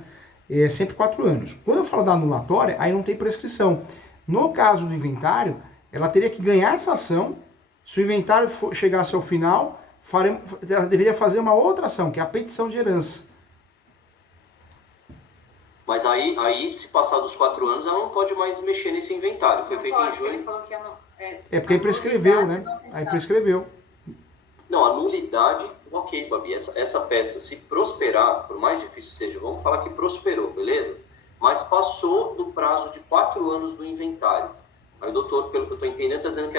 É sempre 4 anos. Quando eu falo da anulatória, aí não tem prescrição. No caso do inventário, ela teria que ganhar essa ação. Se o inventário chegasse ao final, ela deveria fazer uma outra ação, que é a petição de herança. Mas aí, se passar dos 4 anos, ela não pode mais mexer nesse inventário. Foi feito em junho. Ele falou que Porque aí prescreveu, né? Aí prescreveu. Não, a nulidade, ok, Babi, essa peça, se prosperar, por mais difícil seja, vamos falar que prosperou, beleza? Mas passou do prazo de 4 anos do inventário. Aí o doutor, pelo que eu estou entendendo, está dizendo que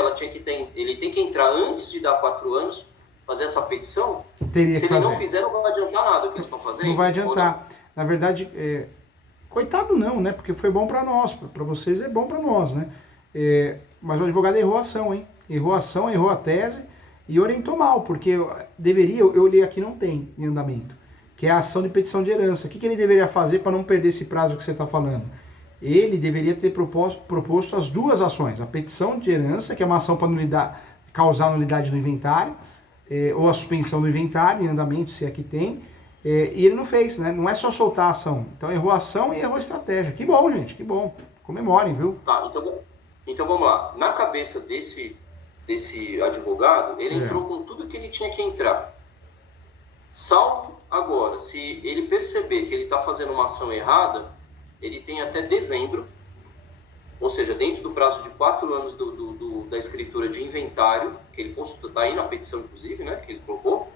ele tem que entrar antes de dar 4 anos, fazer essa petição? Se ele não fizer, não vai adiantar nada o que eles estão fazendo? Não vai adiantar. Na verdade, coitado não, né? Porque foi bom para nós, para vocês é bom para nós, né? Mas o advogado errou a ação, hein? Errou a ação, errou a tese e orientou mal, porque eu li aqui, não tem em andamento, que é a ação de petição de herança. O que ele deveria fazer para não perder esse prazo que você está falando? Ele deveria ter proposto as 2 ações, a petição de herança, que é uma ação para causar nulidade no inventário, ou a suspensão do inventário em andamento, se é que tem, e ele não fez, né? Não é só soltar a ação. Então errou a ação e errou a estratégia. Que bom, gente, que bom. Comemorem, viu? Tá, então vamos lá. Na cabeça desse advogado, ele entrou com tudo que ele tinha que entrar. Salvo agora, se ele perceber que ele está fazendo uma ação errada, ele tem até dezembro, ou seja, dentro do prazo de 4 anos da escritura de inventário, que ele está aí na petição, inclusive, né, que ele colocou,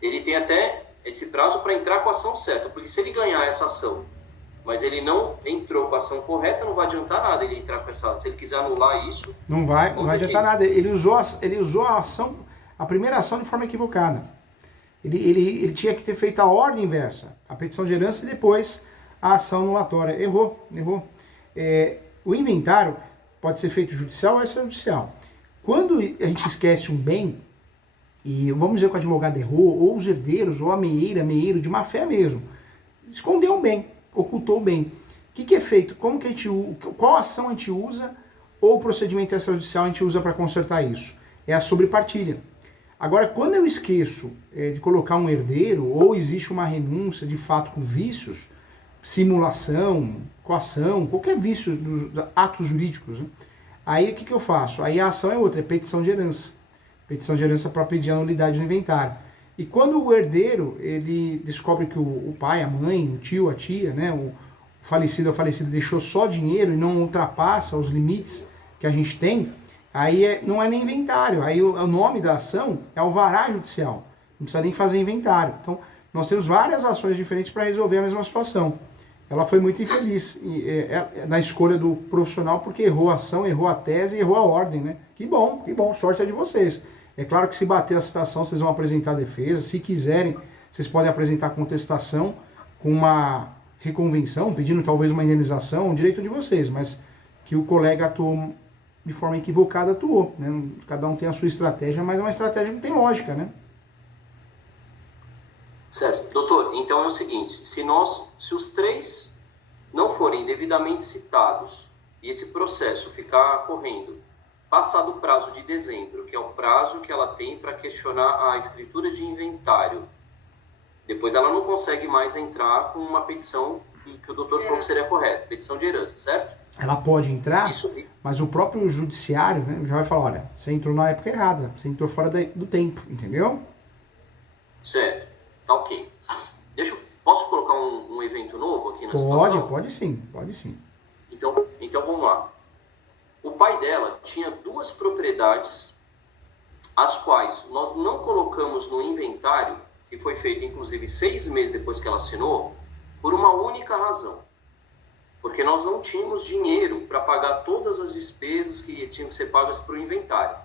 ele tem até esse prazo para entrar com a ação certa, porque se ele ganhar essa ação, mas ele não entrou com a ação correta, não vai adiantar nada ele entrar com essa. Se ele quiser anular isso, não vai adiantar nada. Ele usou a ação, a primeira ação de forma equivocada. Ele tinha que ter feito a ordem inversa, a petição de herança e depois a ação anulatória. Errou. O inventário pode ser feito judicial ou extrajudicial. Quando a gente esquece um bem, e vamos dizer que o advogado errou, ou os herdeiros, ou a meieiro de má fé mesmo, escondeu um bem, ocultou o bem. O que é feito? Qual ação a gente usa, ou o procedimento extrajudicial a gente usa para consertar isso? É a sobrepartilha. Agora, quando eu esqueço de colocar um herdeiro, ou existe uma renúncia de fato com vícios, simulação, coação, qualquer vício dos atos jurídicos, né? Aí o que eu faço? Aí a ação é outra, é petição de herança. Petição de herança para pedir a nulidade do inventário. E quando o herdeiro ele descobre que o pai, a mãe, o tio, a tia, né, o falecido ou falecida deixou só dinheiro e não ultrapassa os limites que a gente tem, aí não é nem inventário. Aí o nome da ação é alvará judicial. Não precisa nem fazer inventário. Então, nós temos várias ações diferentes para resolver a mesma situação. Ela foi muito infeliz na escolha do profissional porque errou a ação, errou a tese e errou a ordem, né? Que bom, sorte é de vocês. É claro que se bater a citação, vocês vão apresentar a defesa. Se quiserem, vocês podem apresentar contestação com uma reconvenção, pedindo talvez uma indenização, o direito de vocês, mas que o colega atuou de forma equivocada, atuou, né? Cada um tem a sua estratégia, mas é uma estratégia que não tem lógica, né? Certo. Doutor, então é o seguinte, se os 3 não forem devidamente citados e esse processo ficar correndo, passado o prazo de dezembro, que é o prazo que ela tem para questionar a escritura de inventário, depois ela não consegue mais entrar com uma petição que o doutor falou que seria correta, petição de herança, certo? Ela pode entrar, mas o próprio judiciário, né, já vai falar, olha, você entrou na época errada, você entrou fora do tempo, entendeu? Certo. Tá ok. Posso colocar um evento novo aqui na situação? Pode sim. Então vamos lá. O pai dela tinha 2 propriedades, as quais nós não colocamos no inventário, que foi feito inclusive 6 meses depois que ela assinou, por uma única razão. Porque nós não tínhamos dinheiro para pagar todas as despesas que tinham que ser pagas para o inventário.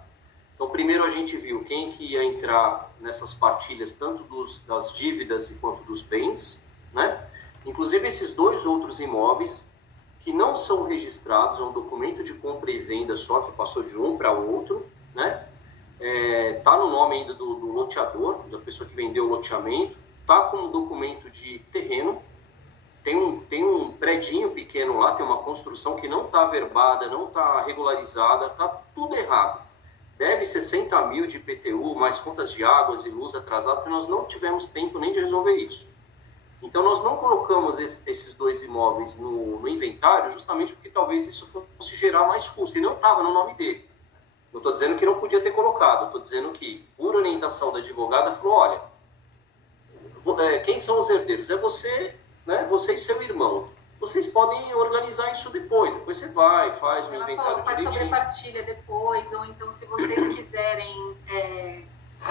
Então, primeiro a gente viu quem que ia entrar nessas partilhas, tanto das dívidas quanto dos bens, né? Inclusive esses 2 outros imóveis que não são registrados, é um documento de compra e venda só, que passou de um para o outro, né? Tá no nome ainda do loteador, da pessoa que vendeu o loteamento, tá com um documento de terreno, tem um predinho pequeno lá, tem uma construção que não está averbada, não está regularizada, tá tudo errado. Deve 60 mil de IPTU, mais contas de águas e luz atrasadas, porque nós não tivemos tempo nem de resolver isso. Então, nós não colocamos esses 2 imóveis no inventário, justamente porque talvez isso fosse gerar mais custo, e não estava no nome dele. Eu estou dizendo que não podia ter colocado, estou dizendo que, por orientação da advogada, falou, olha, quem são os herdeiros? É você, né, você e seu irmão. Vocês podem organizar isso depois você vai, faz um inventário faz direitinho. Sobrepartilha depois, ou então se vocês quiserem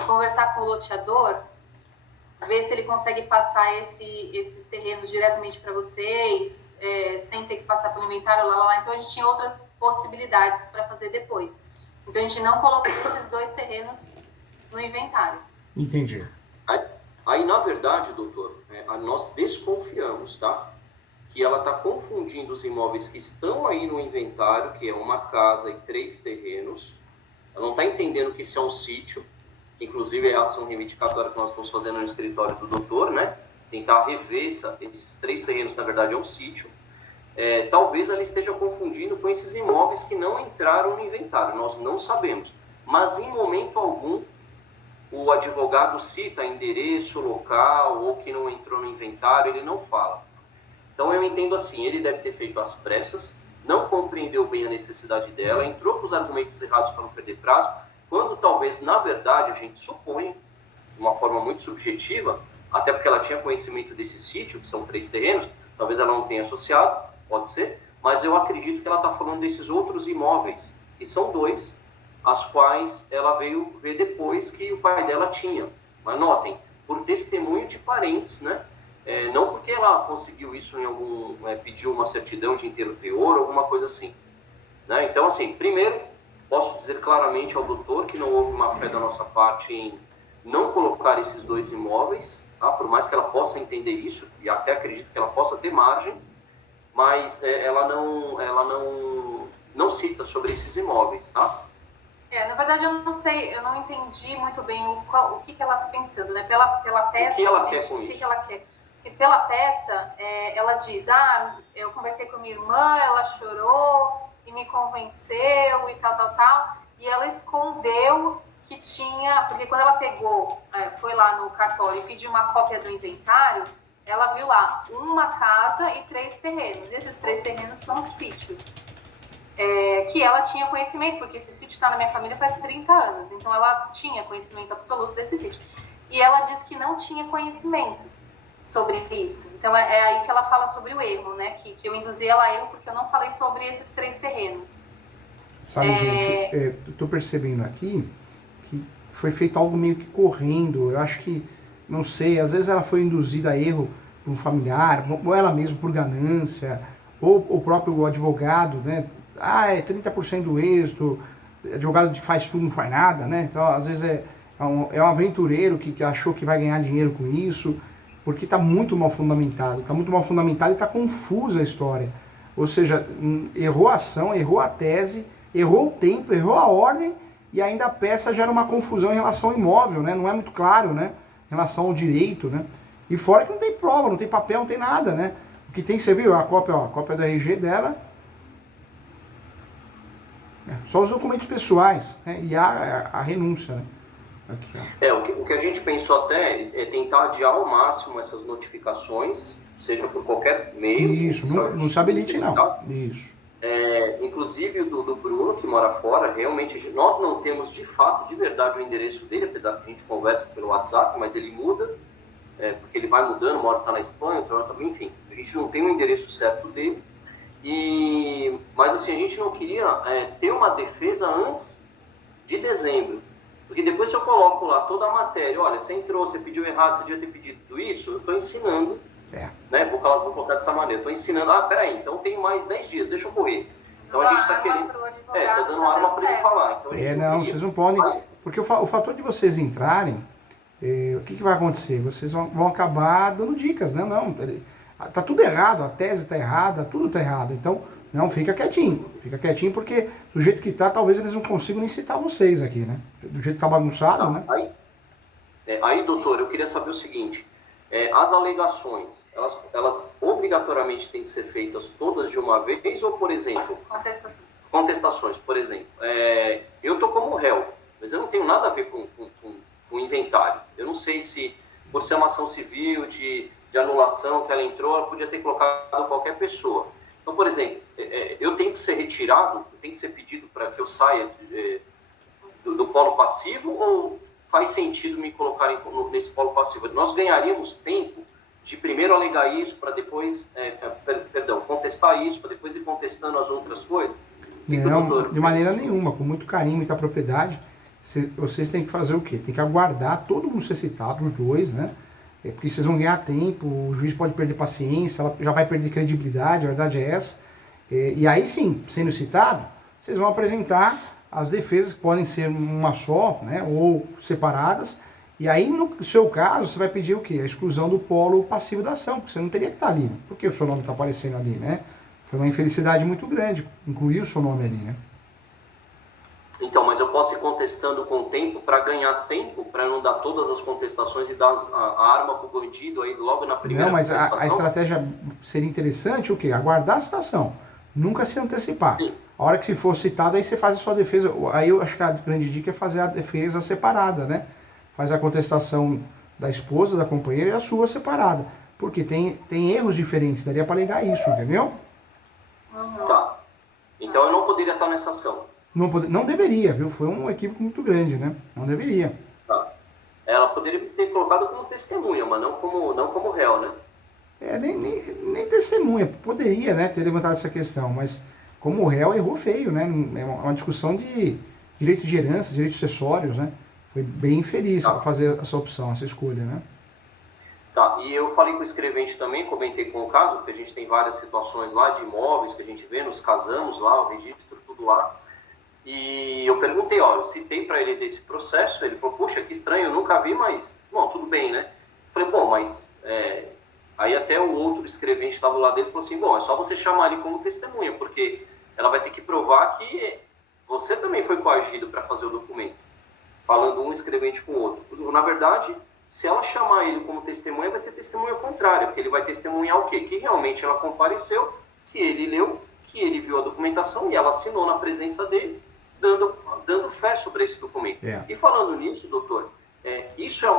conversar com o loteador, ver se ele consegue passar esses terrenos diretamente para vocês, sem ter que passar pelo inventário, lá. Então a gente tinha outras possibilidades para fazer depois. Então a gente não colocou esses 2 terrenos no inventário. Entendi. Aí na verdade, doutor, nós desconfiamos, tá? Que ela está confundindo os imóveis que estão aí no inventário, que é uma casa e 3 terrenos. Ela não está entendendo que isso é um sítio, que inclusive é a ação reivindicatória que nós estamos fazendo no escritório do doutor, né? Tentar rever esses 3 terrenos, na verdade é um sítio. Talvez ela esteja confundindo com esses imóveis que não entraram no inventário, nós não sabemos. Mas em momento algum, o advogado cita endereço, local, ou que não entrou no inventário, ele não fala. Então eu entendo assim, ele deve ter feito às pressas, não compreendeu bem a necessidade dela, entrou com os argumentos errados para não perder prazo, quando talvez, na verdade, a gente supõe, de uma forma muito subjetiva, até porque ela tinha conhecimento desse sítio, que são 3 terrenos, talvez ela não tenha associado, pode ser, mas eu acredito que ela está falando desses outros imóveis, que são 2, as quais ela veio ver depois que o pai dela tinha. Mas notem, por testemunho de parentes, né? Não porque ela conseguiu isso em algum, pediu uma certidão de inteiro teor, alguma coisa assim. Né? Então, assim, primeiro, posso dizer claramente ao doutor que não houve má fé da nossa parte em não colocar esses 2 imóveis, tá? Por mais que ela possa entender isso, e até acredito que ela possa ter margem, mas ela não cita sobre esses imóveis, tá? Na verdade, eu não sei, eu não entendi muito bem o que ela está pensando, né? Pela peça... O que ela quer com isso? O que ela quer? E pela peça, ela diz, eu conversei com minha irmã, ela chorou e me convenceu e tal, e ela escondeu que tinha, porque quando ela pegou, foi lá no cartório e pediu uma cópia do inventário, ela viu lá uma casa e 3 terrenos, e esses 3 terrenos são um sítio. Que ela tinha conhecimento, porque esse sítio está na minha família faz 30 anos, então ela tinha conhecimento absoluto desse sítio. E ela disse que não tinha conhecimento sobre isso. Então é aí que ela fala sobre o erro, né? Que eu induzi ela a erro porque eu não falei sobre esses 3 terrenos. Sabe, gente, eu tô percebendo aqui que foi feito algo meio que correndo. Eu acho que, não sei, às vezes ela foi induzida a erro por um familiar, ou ela mesma por ganância, ou o próprio advogado, né? É 30% do êxito, advogado que faz tudo não faz nada, né? Então, às vezes é um aventureiro que achou que vai ganhar dinheiro com isso, porque está muito mal fundamentado. Está muito mal fundamentado e está confusa a história. Ou seja, errou a ação, errou a tese, errou o tempo, errou a ordem, e ainda a peça gera uma confusão em relação ao imóvel, né? Não é muito claro, né? Em relação ao direito, né? E fora que não tem prova, não tem papel, não tem nada, né? O que tem, você viu, a cópia da RG dela, só os documentos pessoais, né? E a renúncia, né? Aqui, o que a gente pensou até é tentar adiar ao máximo essas notificações, seja por qualquer meio. Isso, não se habilite não. Isso. Inclusive o do Bruno, que mora fora, realmente nós não temos de fato, de verdade, o endereço dele, apesar que a gente conversa pelo WhatsApp, mas ele muda, porque ele vai mudando, uma hora está na Espanha, outra hora está... Enfim, a gente não tem o endereço certo dele. Mas assim, a gente não queria ter uma defesa antes de dezembro. Porque depois se eu coloco lá toda a matéria, olha, você entrou, você pediu errado, você devia ter pedido isso, eu estou ensinando, né? Vou colocar dessa maneira, estou ensinando, peraí, então tem mais 10 dias, deixa eu correr. Então a gente está querendo, tô dando arma para ele falar. Então, vocês não podem, porque o fator de vocês entrarem, o que vai acontecer? Vocês vão acabar dando dicas, né? Não, tá tudo errado, a tese tá errada, tudo tá errado, então, não, fica quietinho porque do jeito que tá, talvez eles não consigam nem citar vocês aqui, né? Do jeito que tá bagunçado, né? Aí, doutor, eu queria saber o seguinte, as alegações, elas obrigatoriamente têm que ser feitas todas de uma vez ou, por exemplo... Contestações, por exemplo. Eu tô como réu, mas eu não tenho nada a ver com o inventário. Eu não sei se, por ser uma ação civil de anulação que ela entrou, ela podia ter colocado qualquer pessoa. Então, por exemplo, eu tenho que ser retirado, tem que ser pedido para que eu saia do polo passivo ou faz sentido me colocar nesse polo passivo? Nós ganharíamos tempo de primeiro alegar isso para depois, contestar isso, para depois ir contestando as outras coisas? Não, de maneira nenhuma, com muito carinho, muita propriedade. Vocês têm que fazer o quê? Tem que aguardar todo mundo ser citado, os dois, né? Porque vocês vão ganhar tempo, o juiz pode perder paciência, ela já vai perder credibilidade, a verdade é essa. E aí sim, sendo citado, vocês vão apresentar as defesas, que podem ser uma só, né, ou separadas, e aí no seu caso você vai pedir o quê? A exclusão do polo passivo da ação, porque você não teria que estar ali, porque o seu nome está aparecendo ali, né? Foi uma infelicidade muito grande incluir o seu nome ali, né? Então, mas eu posso ir contestando com o tempo para ganhar tempo, para não dar todas as contestações e dar a arma para o bandido aí logo na primeira contestação? Não, mas a estratégia seria interessante o quê? Aguardar a citação, nunca se antecipar. Sim. A hora que se for citado, aí você faz a sua defesa. Aí eu acho que a grande dica é fazer a defesa separada, né? faz a contestação da esposa, da companheira, e a sua separada. Porque tem erros diferentes, daria para alegar isso, entendeu? Tá. Então eu não poderia estar nessa ação. Não deveria, viu? Foi um equívoco muito grande, né? Não deveria. Tá. Ela poderia ter colocado como testemunha, mas não como réu, né? Nem testemunha. Poderia, né, ter levantado essa questão, mas como réu errou feio, né? É uma discussão de direito de herança, direitos sucessórios, né? Foi bem infeliz fazer essa opção, essa escolha, né? Tá, e eu falei com o escrevente também, comentei com o caso, porque a gente tem várias situações lá de imóveis que a gente vê, nos casamos lá, o registro, tudo lá. E eu perguntei, ó, eu citei para ele desse processo, ele falou, puxa, que estranho, eu nunca vi, mas, bom, tudo bem, né? Eu falei, bom, mas, aí até o outro escrevente estava lá dele e falou assim, bom, é só você chamar ele como testemunha, porque ela vai ter que provar que você também foi coagido para fazer o documento, falando um escrevente com o outro. Na verdade, se ela chamar ele como testemunha, vai ser testemunha contrária, porque ele vai testemunhar o quê? Que realmente ela compareceu, que ele leu, que ele viu a documentação e ela assinou na presença dele, dando fé sobre esse documento. E falando nisso, doutor, isso é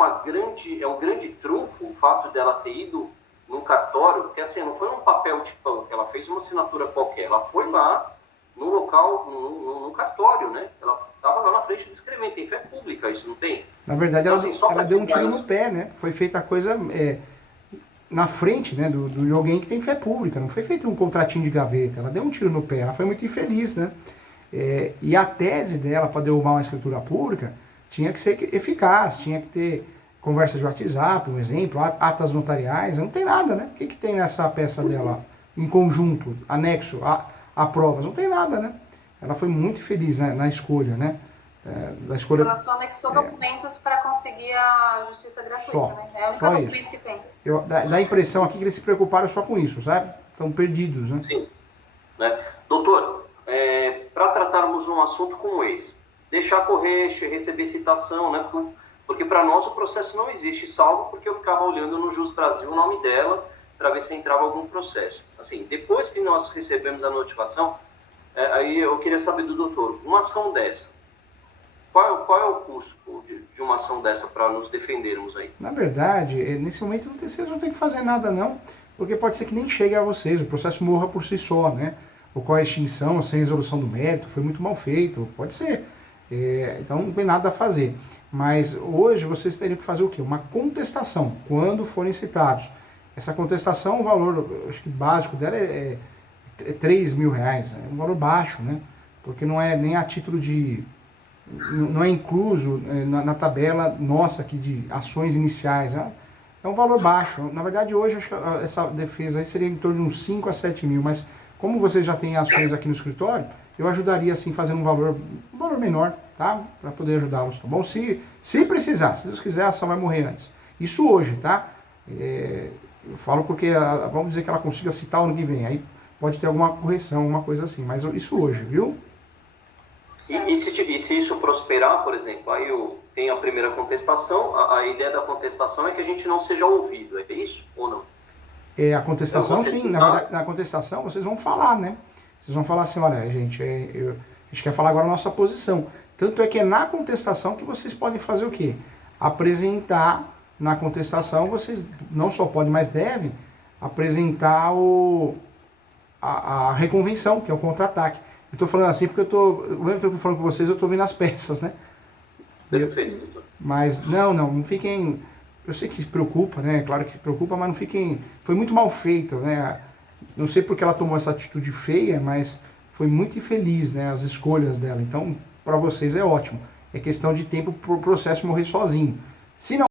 um grande trunfo, o fato dela ter ido num cartório, porque assim, não foi um papel de pão, que ela fez uma assinatura qualquer, ela foi lá no local, no cartório, né? Ela estava lá na frente do escrevente, tem fé pública, isso não tem? Na verdade, então, ela deu um tiro no pé, né? Foi feita a coisa na frente, né, de alguém que tem fé pública, não foi feito um contratinho de gaveta, ela deu um tiro no pé, ela foi muito infeliz, né? E a tese dela para derrubar uma escritura pública tinha que ser eficaz, tinha que ter conversa de WhatsApp, um exemplo, atas notariais, não tem nada, né? O que tem nessa peça dela em conjunto, anexo a provas? Não tem nada, né? Ela foi muito feliz, né, na escolha, né? Ela só anexou documentos para conseguir a justiça gratuita, né? É o único documento que tem. Dá a impressão aqui que eles se preocuparam só com isso, sabe? Estão perdidos, né? Sim. Né? Doutor, para tratarmos um assunto como esse, deixar correr, receber citação, né? Porque para nós o processo não existe, salvo porque eu ficava olhando no Jus Brasil o nome dela para ver se entrava algum processo. Assim, depois que nós recebemos a notificação, aí eu queria saber do doutor, uma ação dessa, qual é o custo de uma ação dessa para nos defendermos aí? Na verdade, nesse momento vocês não tem que fazer nada não, porque pode ser que nem chegue a vocês, o processo morra por si só, né? Ocorre a extinção sem resolução do mérito, foi muito mal feito, pode ser. Então não tem nada a fazer. Mas hoje vocês teriam que fazer o quê? Uma contestação, quando forem citados. Essa contestação, o valor, acho que básico dela é R$3.000, é um valor baixo, né? Porque não é nem a título de... não é incluso na tabela nossa aqui de ações iniciais, é um valor baixo. Na verdade hoje acho que essa defesa aí seria em torno de uns 5 a 7 mil, mas como vocês já têm ações aqui no escritório, eu ajudaria assim fazendo um valor menor, tá? Para poder ajudá-los, tá bom? Se precisar, se Deus quiser, a ação vai morrer antes. Isso hoje, tá? Eu falo porque, vamos dizer que ela consiga citar o ano que vem, aí pode ter alguma correção, alguma coisa assim, mas isso hoje, viu? E se isso prosperar, por exemplo, aí tem a primeira contestação, a ideia da contestação é que a gente não seja ouvido, é isso ou não? A contestação, então, sim, na verdade, na contestação vocês vão falar, né? Vocês vão falar assim, olha, gente, a gente quer falar agora a nossa posição. Tanto é que é na contestação que vocês podem fazer o quê? Apresentar na contestação, vocês não só podem, mas devem apresentar a reconvenção, que é o contra-ataque. Eu estou falando assim porque eu estou falando com vocês, eu estou vendo as peças, né? Perfeito, doutor. Mas não fiquem... Eu sei que preocupa, né? Claro que preocupa, mas não fiquem... Foi muito mal feito, né? Não sei porque ela tomou essa atitude feia, mas foi muito infeliz, né? As escolhas dela. Então, para vocês é ótimo. É questão de tempo para o processo morrer sozinho. Se não